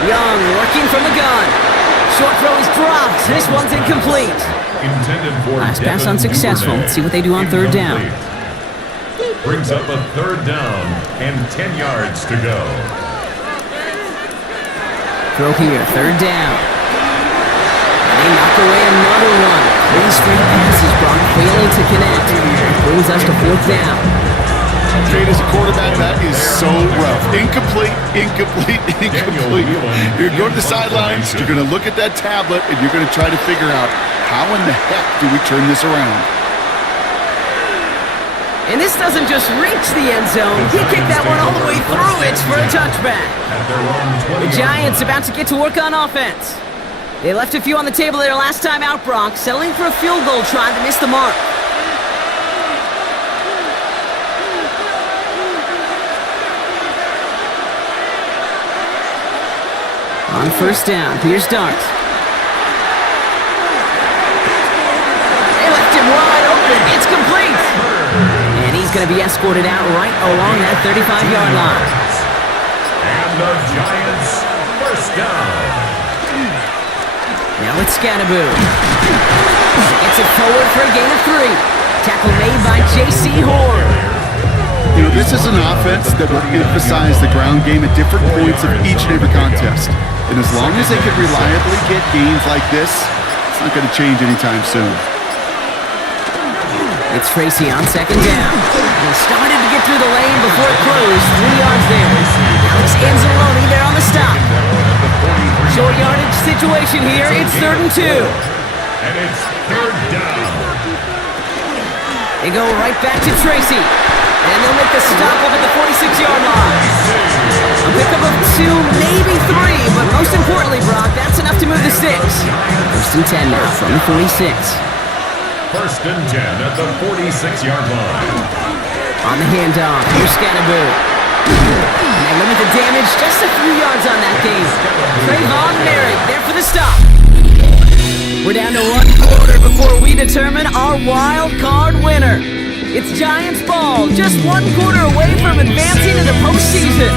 Young working from the gun. Short throw is dropped. This one's incomplete. Intended for Last pass unsuccessful. Let's see what they do on 3rd down. Brings up a 3rd down and 10 yards to go. Throw here, 3rd down. They knock away another one. 3 straight passes, Brock failing to connect. Brings us to 4th down. Jade, as a quarterback, that is so rough. Incomplete. You're going to the sidelines, you're going to look at that tablet, and you're going to try to figure out how in the heck do we turn this around. And this doesn't just reach the end zone. He kicked that one all the way through it for a touchback. The Giants about to get to work on offense. They left a few on the table their last time out, Brock, settling for a field goal try to miss the mark. On 1st down, here's Dart. They left him wide open. It's complete. And he's going to be escorted out right along that 35-yard line. And the Giants first down. Now it's Scannaboo. Gets it forward for a gain of 3. Tackle made by J.C. Horn. You know, this is an offense that will emphasize the ground game at different points of each and every contest. And as long as they can reliably get gains like this, it's not going to change anytime soon. It's Tracy on 2nd down. He started to get through the lane before it closed. 3 yards there. Alex Anzalone there on the stop. Short yardage situation possession here. It's 3rd and 2. And it's 3rd down. They go right back to Tracy. And they'll make the stop up at the 46-yard line. A pickup of 2, maybe 3, but most importantly, Brock, that's enough to move the sticks. 1st and 10 now from the 46. 1st and 10 at the 46-yard line. On the handoff, here's Scannaboo. And they limit the damage, just a few yards on that game. Trayvon Merrick there for the stop. We're down to 1 quarter before we determine our wild card winner. It's Giants ball, just 1 quarter away from advancing to the postseason.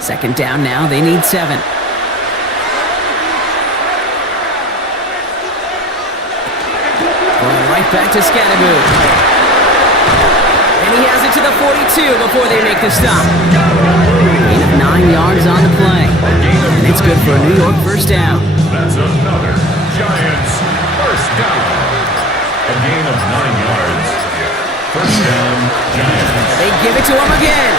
Second down now, they need 7. Going right back to Scannaboo. And he has it to the 42 before they make the stop. Gain of 9 yards on the play. And it's good for a New York first down. That's another Giants first down. A gain of 9 yards. First down, Giants. They give it to him again.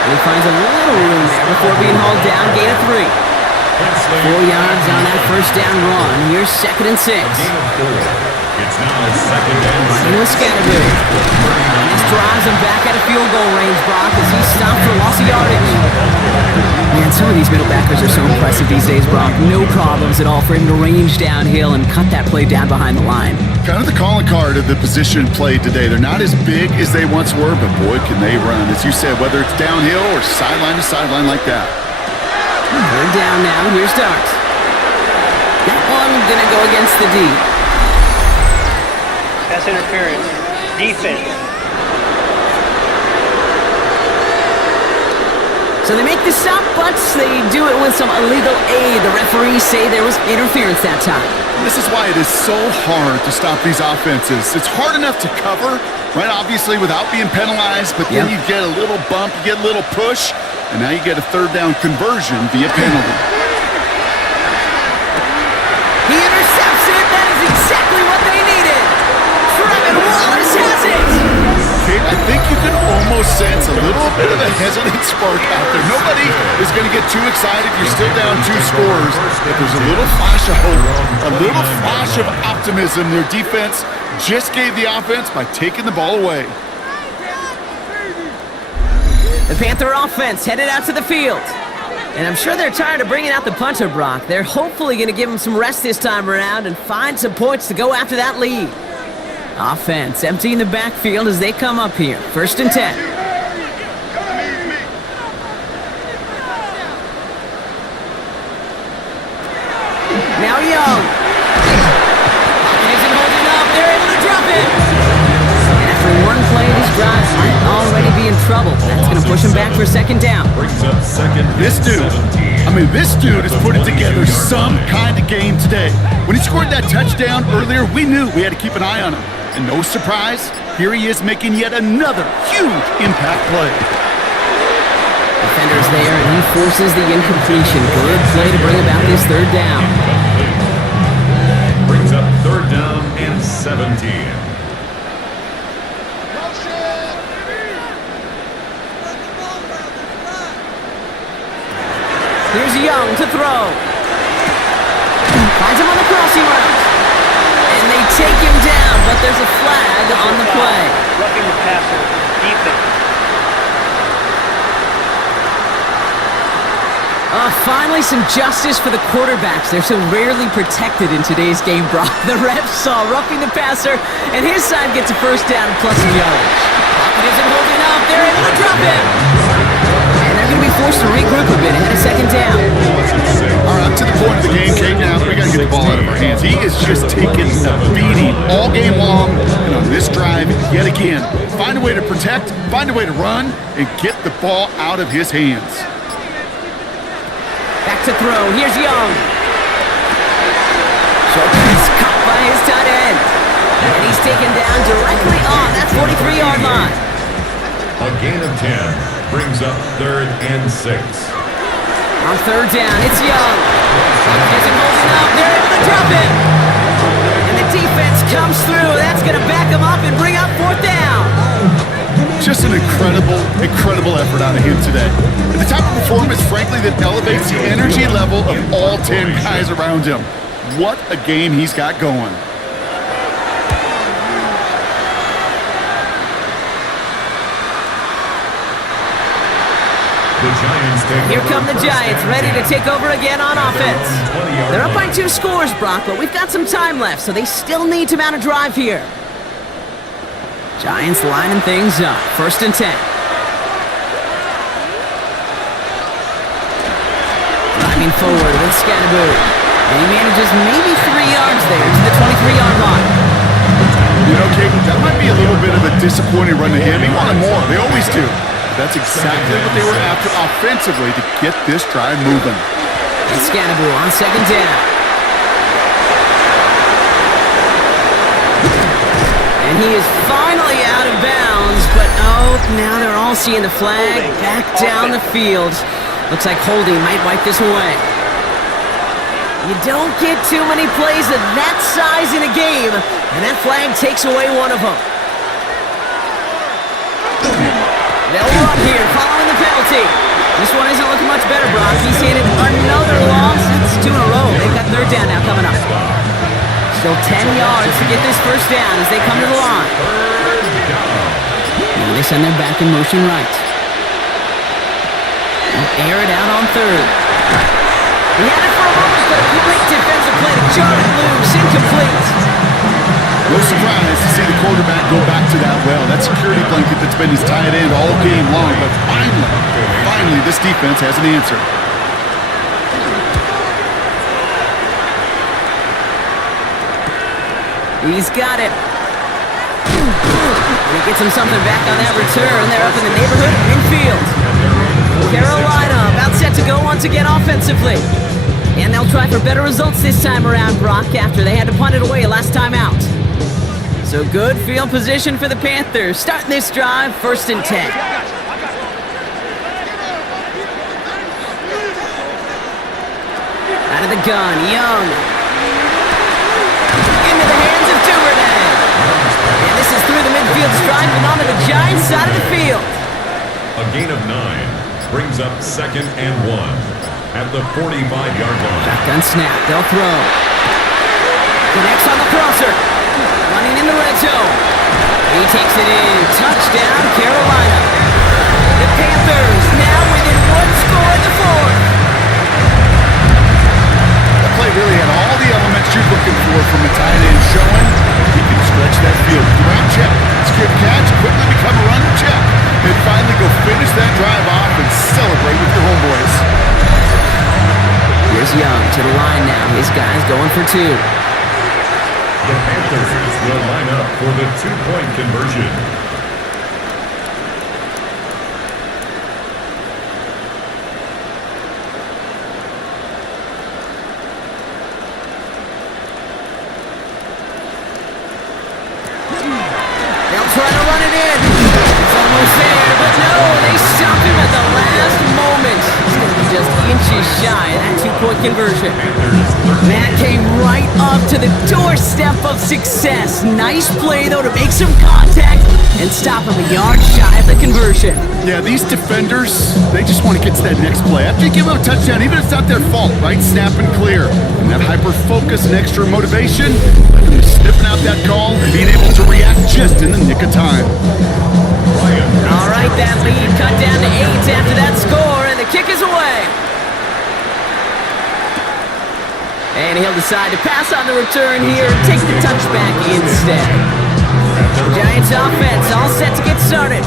And he finds a little room there before being hauled down. Gain of 3. 4 yards on that first down run. Here's 2nd and 6. Gain of 4. It's now 2nd and 6. Running with Scannaboo. And this drives him back at a field goal range, Brock, as he's stopped for loss of yardage. Man, some of these middle backers are so impressive these days, Brock. No problems at all for him to range downhill and cut that play down behind the line. Kind of the calling card of the position played today. They're not as big as they once were, but boy, can they run. As you said, whether it's downhill or sideline to sideline like that. 3rd down now. Here's Starks. That one gonna go against the D. Pass interference. Defense. So they make the stop, but they do it with some illegal aid. The referees say there was interference that time. This is why it is so hard to stop these offenses. It's hard enough to cover, right, obviously, without being penalized, but then you get a little bump, you get a little push, and now you get a 3rd down conversion via penalty. He intercepts it. That is exactly what they needed. Trevin Wallace has it. Kate, I think you can almost sense a little bit of a hesitant spark out there. Nobody is going to get too excited. You're still down 2 scores, but there's a little flash of hope, a little flash of optimism. Their defense just gave the offense by taking the ball away. The Panther offense headed out to the field. And I'm sure they're tired of bringing out the punter, Brock. They're hopefully going to give him some rest this time around and find some points to go after that lead. Offense emptying the backfield as they come up here. 1st and 10. Now Young. Pocket isn't holding up. They're able to drop it. And after one play, this drive might already be in trouble. That's going to push him back for 2nd down. Brings up 2nd and This dude 17. has put it together some kind of game today. When he scored that touchdown earlier, we knew we had to keep an eye on him. And no surprise, here he is making yet another huge impact play. Defender's there, and he forces the incompletion. Good play to bring about this 3rd down. Brings up 3rd down and 17. Here's Young to throw. Finds him on the crossing route. And they take him down, but there's a flag on the play. Roughing the passer. Defense. Finally, some justice for the quarterbacks. They're so rarely protected in today's game, Brock. The refs saw roughing the passer, and his side gets a 1st down plus some yardage. Pocket isn't holding up. They're able to drop him. And they're going to be forced to regroup a bit ahead of 2nd down. All right, up to the point of the game, Kate, now we got to get the ball out of our hands. He is just taking a beating all game long, and on this drive, yet again, find a way to protect, find a way to run, and get the ball out of his hands. Back to throw. Here's Young. He's caught by his tight end. And he's taken down directly on that 43-yard line. A gain of 10 brings up 3rd and 6. On 3rd down, it's Young. Isn't holding up. They're able to drop it. And the defense comes through. That's going to back them up and bring up 4th down. Just an incredible effort out of him today. And the type of performance, frankly, that elevates the energy level of all 10 guys around him. What a game he's got going. Here come the Giants, ready to take over again on offense. They're up by 2 scores, Brock, but we've got some time left, so they still need to mount a drive here. Giants lining things up. 1st and 10. Driving forward with Scannaboo. And he manages maybe 3 yards there to the 23-yard line. You know, Caden, that might be a little bit of a disappointing run to him. He wanted more. They always do. That's exactly what they were after offensively to get this drive moving. And Scannaboo on 2nd down. And he is finally out of bounds, but now they're all seeing the flag back down the field. Looks like holding might wipe this away. You don't get too many plays of that size in a game, and that flag takes away one of them. They'll run here, following the penalty. This one isn't looking much better, Brock. He's handed another loss. It's 2 in a row. They've got 3rd down now coming up. Still 10 yards to get this 1st down as they come to the line. Now they send them back in motion right. They'll air it out on 3rd. He had it for a moment, but a great defensive play to jar it loose. Incomplete. No surprise to see the quarterback go back to that well. That security blanket that's been his tight end all game long. But finally, this defense has an answer. He's got it. And he gets him something back on that return. They're up in the neighborhood of midfield. Carolina about set to go once again offensively. And they'll try for better results this time around, Brock, after they had to punt it away last time out. So good field position for the Panthers. Starting this drive, 1st and 10. Out of the gun, Young. Into the hands of Duvernay. And this is through the midfield stripe and onto the Giants side of the field. A gain of 9 brings up 2nd and 1 at the 45-yard line. Shotgun snap, they'll throw. Connects on the crosser. Running in the red zone. He takes it in. Touchdown, Carolina. The Panthers now within 1 score in the 4th. That play really had all the elements you're looking for from a tight end, showing he can stretch that field. Ground check, skip catch, quickly become a runner check, and finally go finish that drive off and celebrate with your homeboys. Here's Young to the line now. His guy's going for 2. The Panthers will line up for the 2-point conversion. They'll try to run it in. It's almost there, but no, they stop him at the last moment. He's going to be just inches shy of that 2-point conversion. That came right up to the doorstep of success. Nice play, though, to make some contact and stop him a yard shy of the conversion. Yeah, these defenders, they just want to get to that next play. After you give them a touchdown, even if it's not their fault, right? Snap and clear. And that hyper-focus and extra motivation, sniffing out that call and being able to react just in the nick of time. All right, that lead cut down to 8 after that score, and the kick is away. And he'll decide to pass on the return here and take the touchback instead. Giants offense all set to get started.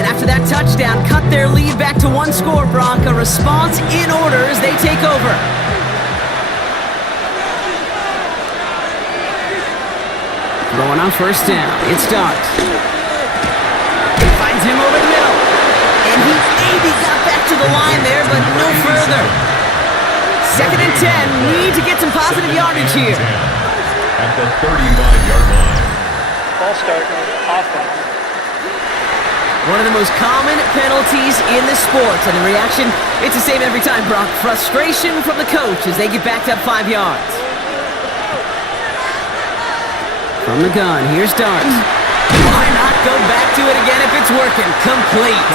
And after that touchdown, cut their lead back to 1 score, Brock. A response in order as they take over. Going on 1st down. It starts. He finds him over the middle. And he maybe got back to the line there, but no further. 2nd and 10. Need to get some positive yardage here. At the 35-yard line. Ball start, offense. One of the most common penalties in the sport. And the reaction, it's the same every time, Brock. Frustration from the coach as they get backed up 5 yards. From the gun, here's Dart. Why not go back to it again if it's working? Complete.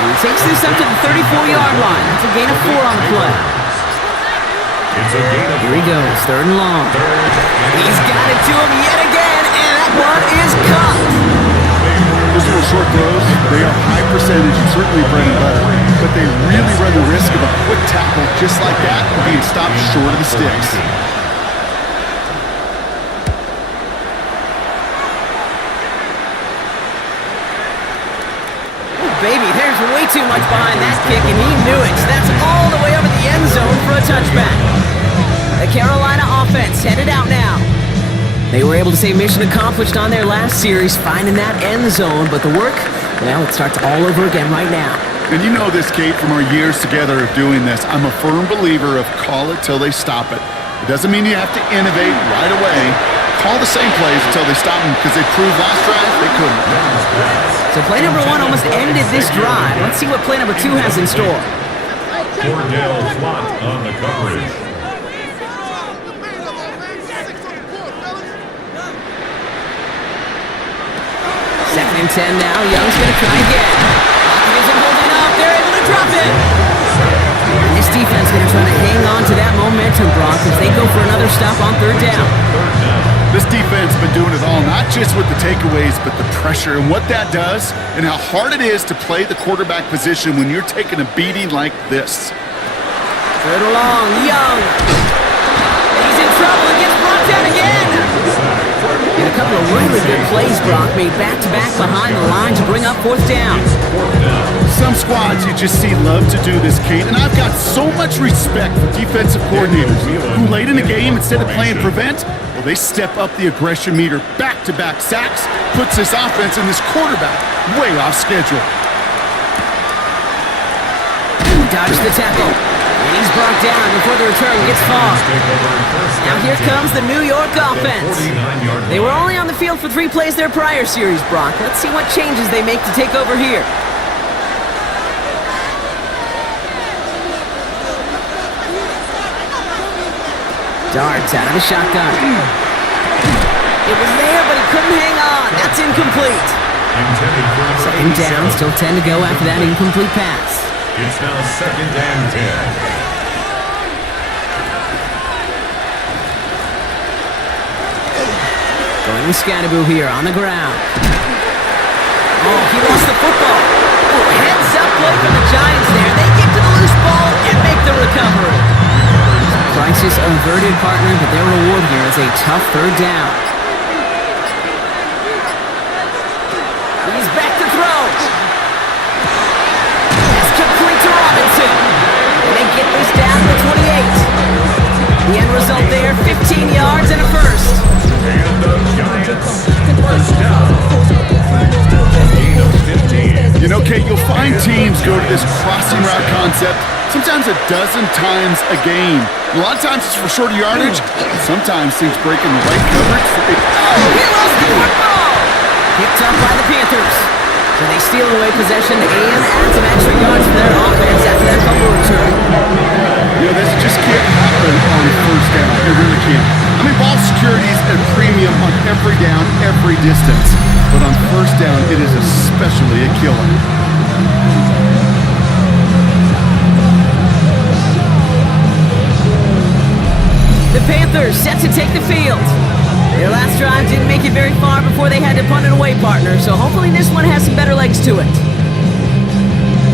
And he takes this up to the 34-yard line. That's a gain of 4 on the play. Here he goes, 3rd and long. He's got it to him yet again, and that one is caught. Those little short throws, they are high percentage and certainly bread and butter, but they really run the risk of a quick tackle just like that being stopped short of the sticks. Baby, there's way too much behind that kick, and he knew it. That's all the way over the end zone for a touchback. The Carolina offense headed out now. They were able to say mission accomplished on their last series, finding that end zone, but the work, well, it starts all over again right now. And you know this, Kate, from our years together of doing this. I'm a firm believer of call it till they stop it. It doesn't mean you have to innovate right away. Call the same plays until they stop them, because they proved last drive they couldn't. So play number 1 almost ended this drive. Let's see what play number 2 has in store. Cordell Flott on the coverage. Second and 10 now. Young's going to try again. Pocket isn't holding up. They're able to drop it. And this defense going to try to hang on to that momentum, Brock, as they go for another stop on 3rd down. This defense has been doing it all, not just with the takeaways, but the pressure and what that does and how hard it is to play the quarterback position when you're taking a beating like this. 3rd and long. Young. He's in trouble and gets brought down again. And a couple of really good plays, Brock, made back-to-back behind the line to bring up 4th down. Some squads you just see love to do this, Kate, and I've got so much respect for defensive coordinators who late in the game, instead of playing prevent, well, they step up the aggression meter. Back-to-back sacks puts this offense and this quarterback way off schedule. Dodged the tackle. And he's brought down before the return gets far. Now here comes the New York offense. They were only on the field for 3 plays their prior series, Brock. Let's see what changes they make to take over here. Darts out of the shotgun. It was there, but he couldn't hang on. That's incomplete. 2nd down, still 10 to go after that incomplete pass. It's now 2nd and 10. Going with Scatterboo here on the ground. Oh, he lost the football. Oh, heads up play from the Giants there. They get to the loose ball and make the recovery. Crisis averted, partner, but their reward here is a tough 3rd down. He's back to throw. That's complete to Robinson. And they get this down to 28. The end result there, 15 yards and a first. And the Giants, first down. Gain of 15. You know, Kate, you'll find teams go to this crossing route concept sometimes a dozen times a game. A lot of times it's for shorter yardage. Sometimes teams break in the right coverage. He lost the football! Picked up by the Panthers. So they steal away possession and add some extra yards for their offense after that fumble return. You know, this just can't happen on 1st down. It really can't. I mean, ball security is at a premium on every down, every distance. But on 1st down, it is especially a killer. The Panthers set to take the field. Their last drive didn't make it very far before they had to punt it away, partner, so hopefully this one has some better legs to it.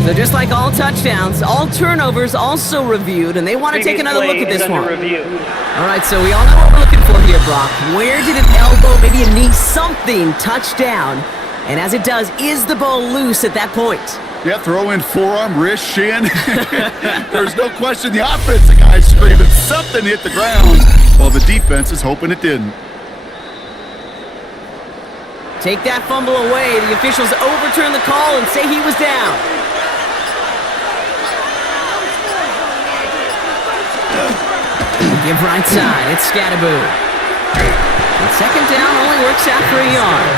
So just like all touchdowns, all turnovers also reviewed, and they want to take another look at this one. All right, so we all know what we're looking for here, Brock. Where did an elbow, maybe a knee, something touch down? And as it does, is the ball loose at that point? Yeah, throw in forearm, wrist, shin. There's no question the offensive guy's screaming something hit the ground while the defense is hoping it didn't. Take that fumble away. The officials overturn the call and say he was down. Give right side. It's Scatterboo. And 2nd down only works out for a yard.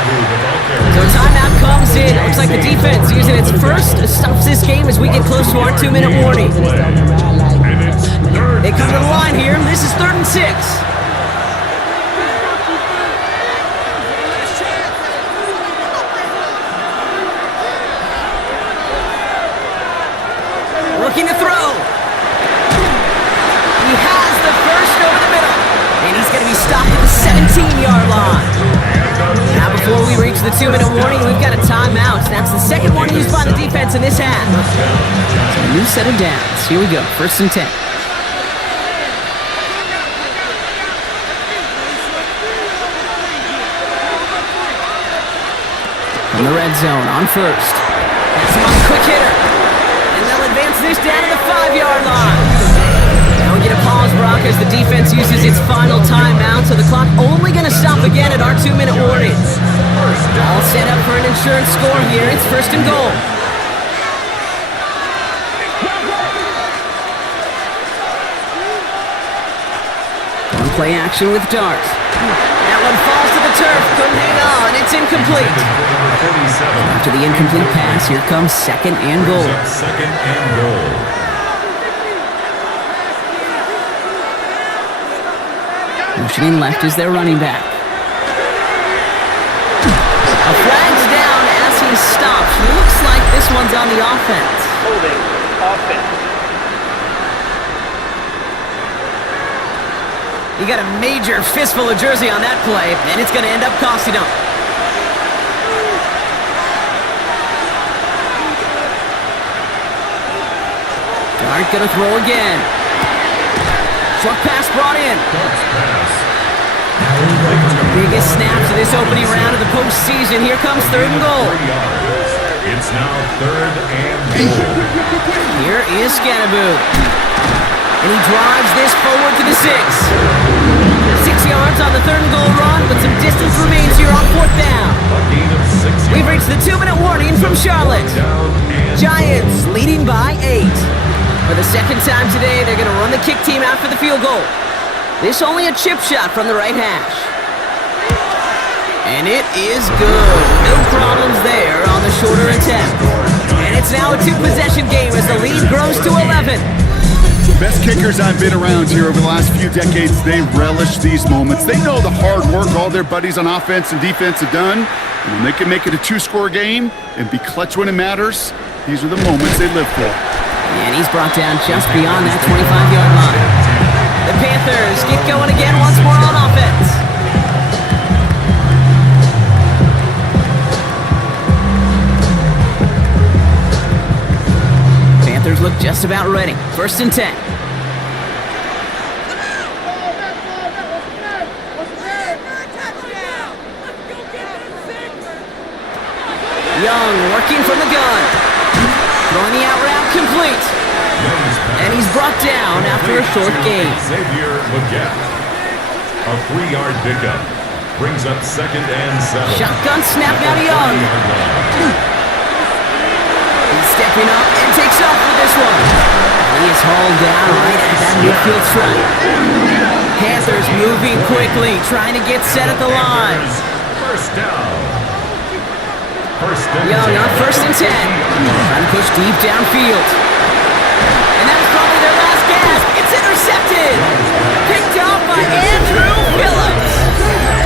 So timeout comes in. It looks like the defense defense using its first stops this game as we get close to our 2-minute warning. And it's third They come to the line here. This is 3rd and 6. Looking to throw. He has the first over the middle. And he's going to be stopped at the 17-yard line. Now before we reach the 2-minute warning, we've got a timeout. That's the second one used by the defense in this half. So a new set of downs. Here we go. 1st and 10. From the red zone on 1st. That's him on the quick hitter. And they'll advance this down to the 5-yard line. Now we get a pause, Brock, as the defense uses its final timeout, so the clock only going to stop again at our 2-minute warning. All set up for an insurance score here. It's 1st and goal. On play action with Dart. That one falls to the turf. Couldn't hang on. It's incomplete. After the incomplete pass, here comes 2nd and goal. 2nd and goal. Motioning left is their running back. A flag's down as he stops. Looks like this one's on the offense. Holding. Offense. He got a major fistful of jersey on that play, and it's going to end up costing him. Dart going to throw again. Short pass brought in. Biggest snaps of this opening round of the postseason. Here comes 3rd and goal. It's now 3rd and goal. Here is Scannaboo. And he drives this forward to the 6. 6 yards on the 3rd and goal run, but some distance remains here on 4th down. A gain of 6 We've reached the 2-minute warning from Charlotte. Giants leading by 8. For the second time today, they're going to run the kick team out for the field goal. This only a chip shot from the right hash. And it is good. No problems there on the shorter attempt. And it's now a 2-possession game as the lead grows to 11. Best kickers I've been around here over the last few decades, they relish these moments. They know the hard work all their buddies on offense and defense have done. And when they can make it a 2-score game and be clutch when it matters, these are the moments they live for. And he's brought down just beyond that 25-yard line. The Panthers get going again once more on offense. Panthers look just about ready. 1st and 10. Young working from the gun. Throwing the out route complete. And he's brought down after a short gain. Xavier Leggett. A 3-yard pickup. Brings up 2nd and 7. Shotgun snap now to Young. He's stepping up and takes off with this one. He is hauled down right at that midfield stripe. Panthers moving quickly, trying to get set at the line. First down. Young on 1st and 10. Trying to push deep downfield. And that is probably their last gasp. It's intercepted. Picked off by Andrew Phillips.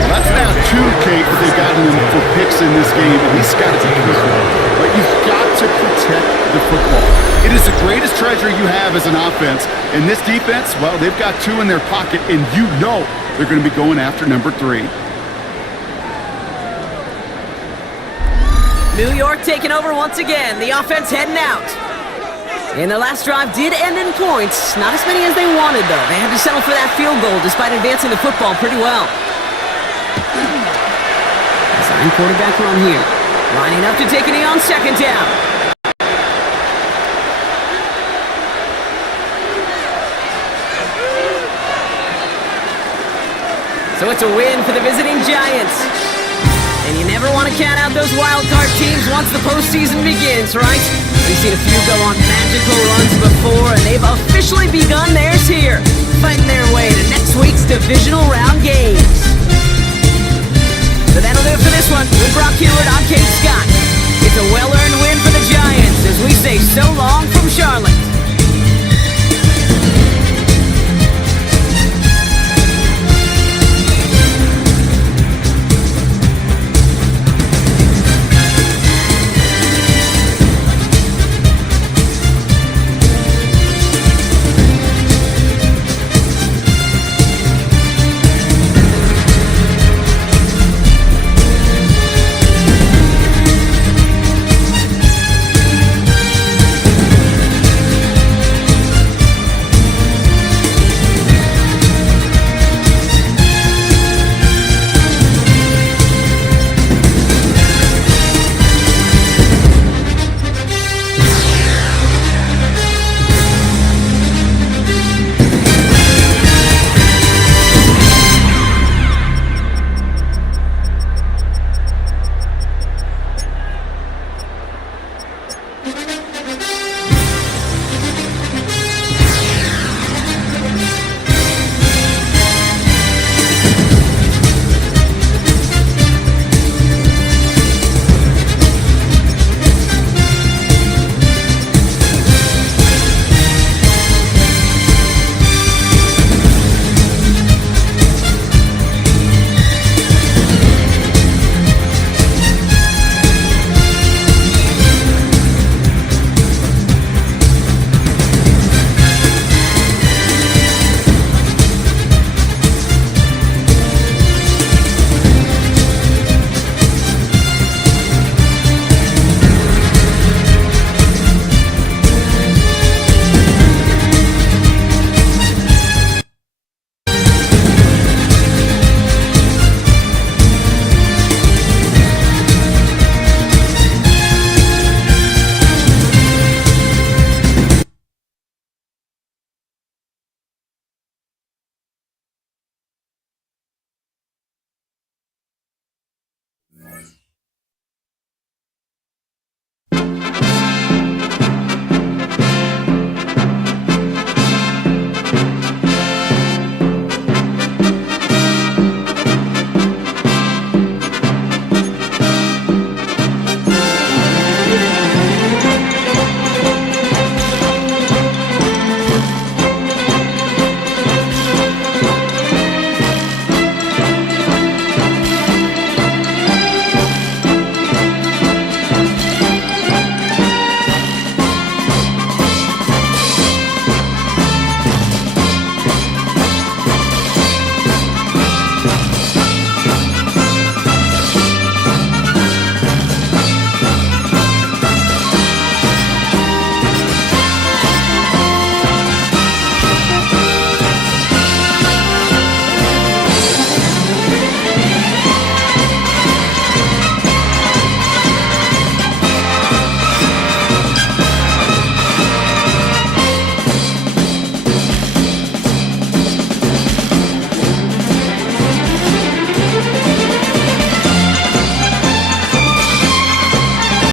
Well, that's now 2, Kate, that they've gotten him for picks in this game, and he's got to be careful. But you've got to protect the football. It is the greatest treasure you have as an offense. And this defense, well, they've got 2 in their pocket, and you know they're going to be going after number 3. New York taking over once again. The offense heading out. And the last drive did end in points. Not as many as they wanted, though. They had to settle for that field goal despite advancing the football pretty well. Design quarterback run here. Lining up to take a knee on 2nd down. So it's a win for the visiting Giants. And you never want to count out those wildcard teams once the postseason begins, right? We've seen a few go on magical runs before, and they've officially begun theirs here, fighting their way to next week's divisional round games. So that'll do it for this one. With Brock Hewitt, I'm Kate Scott.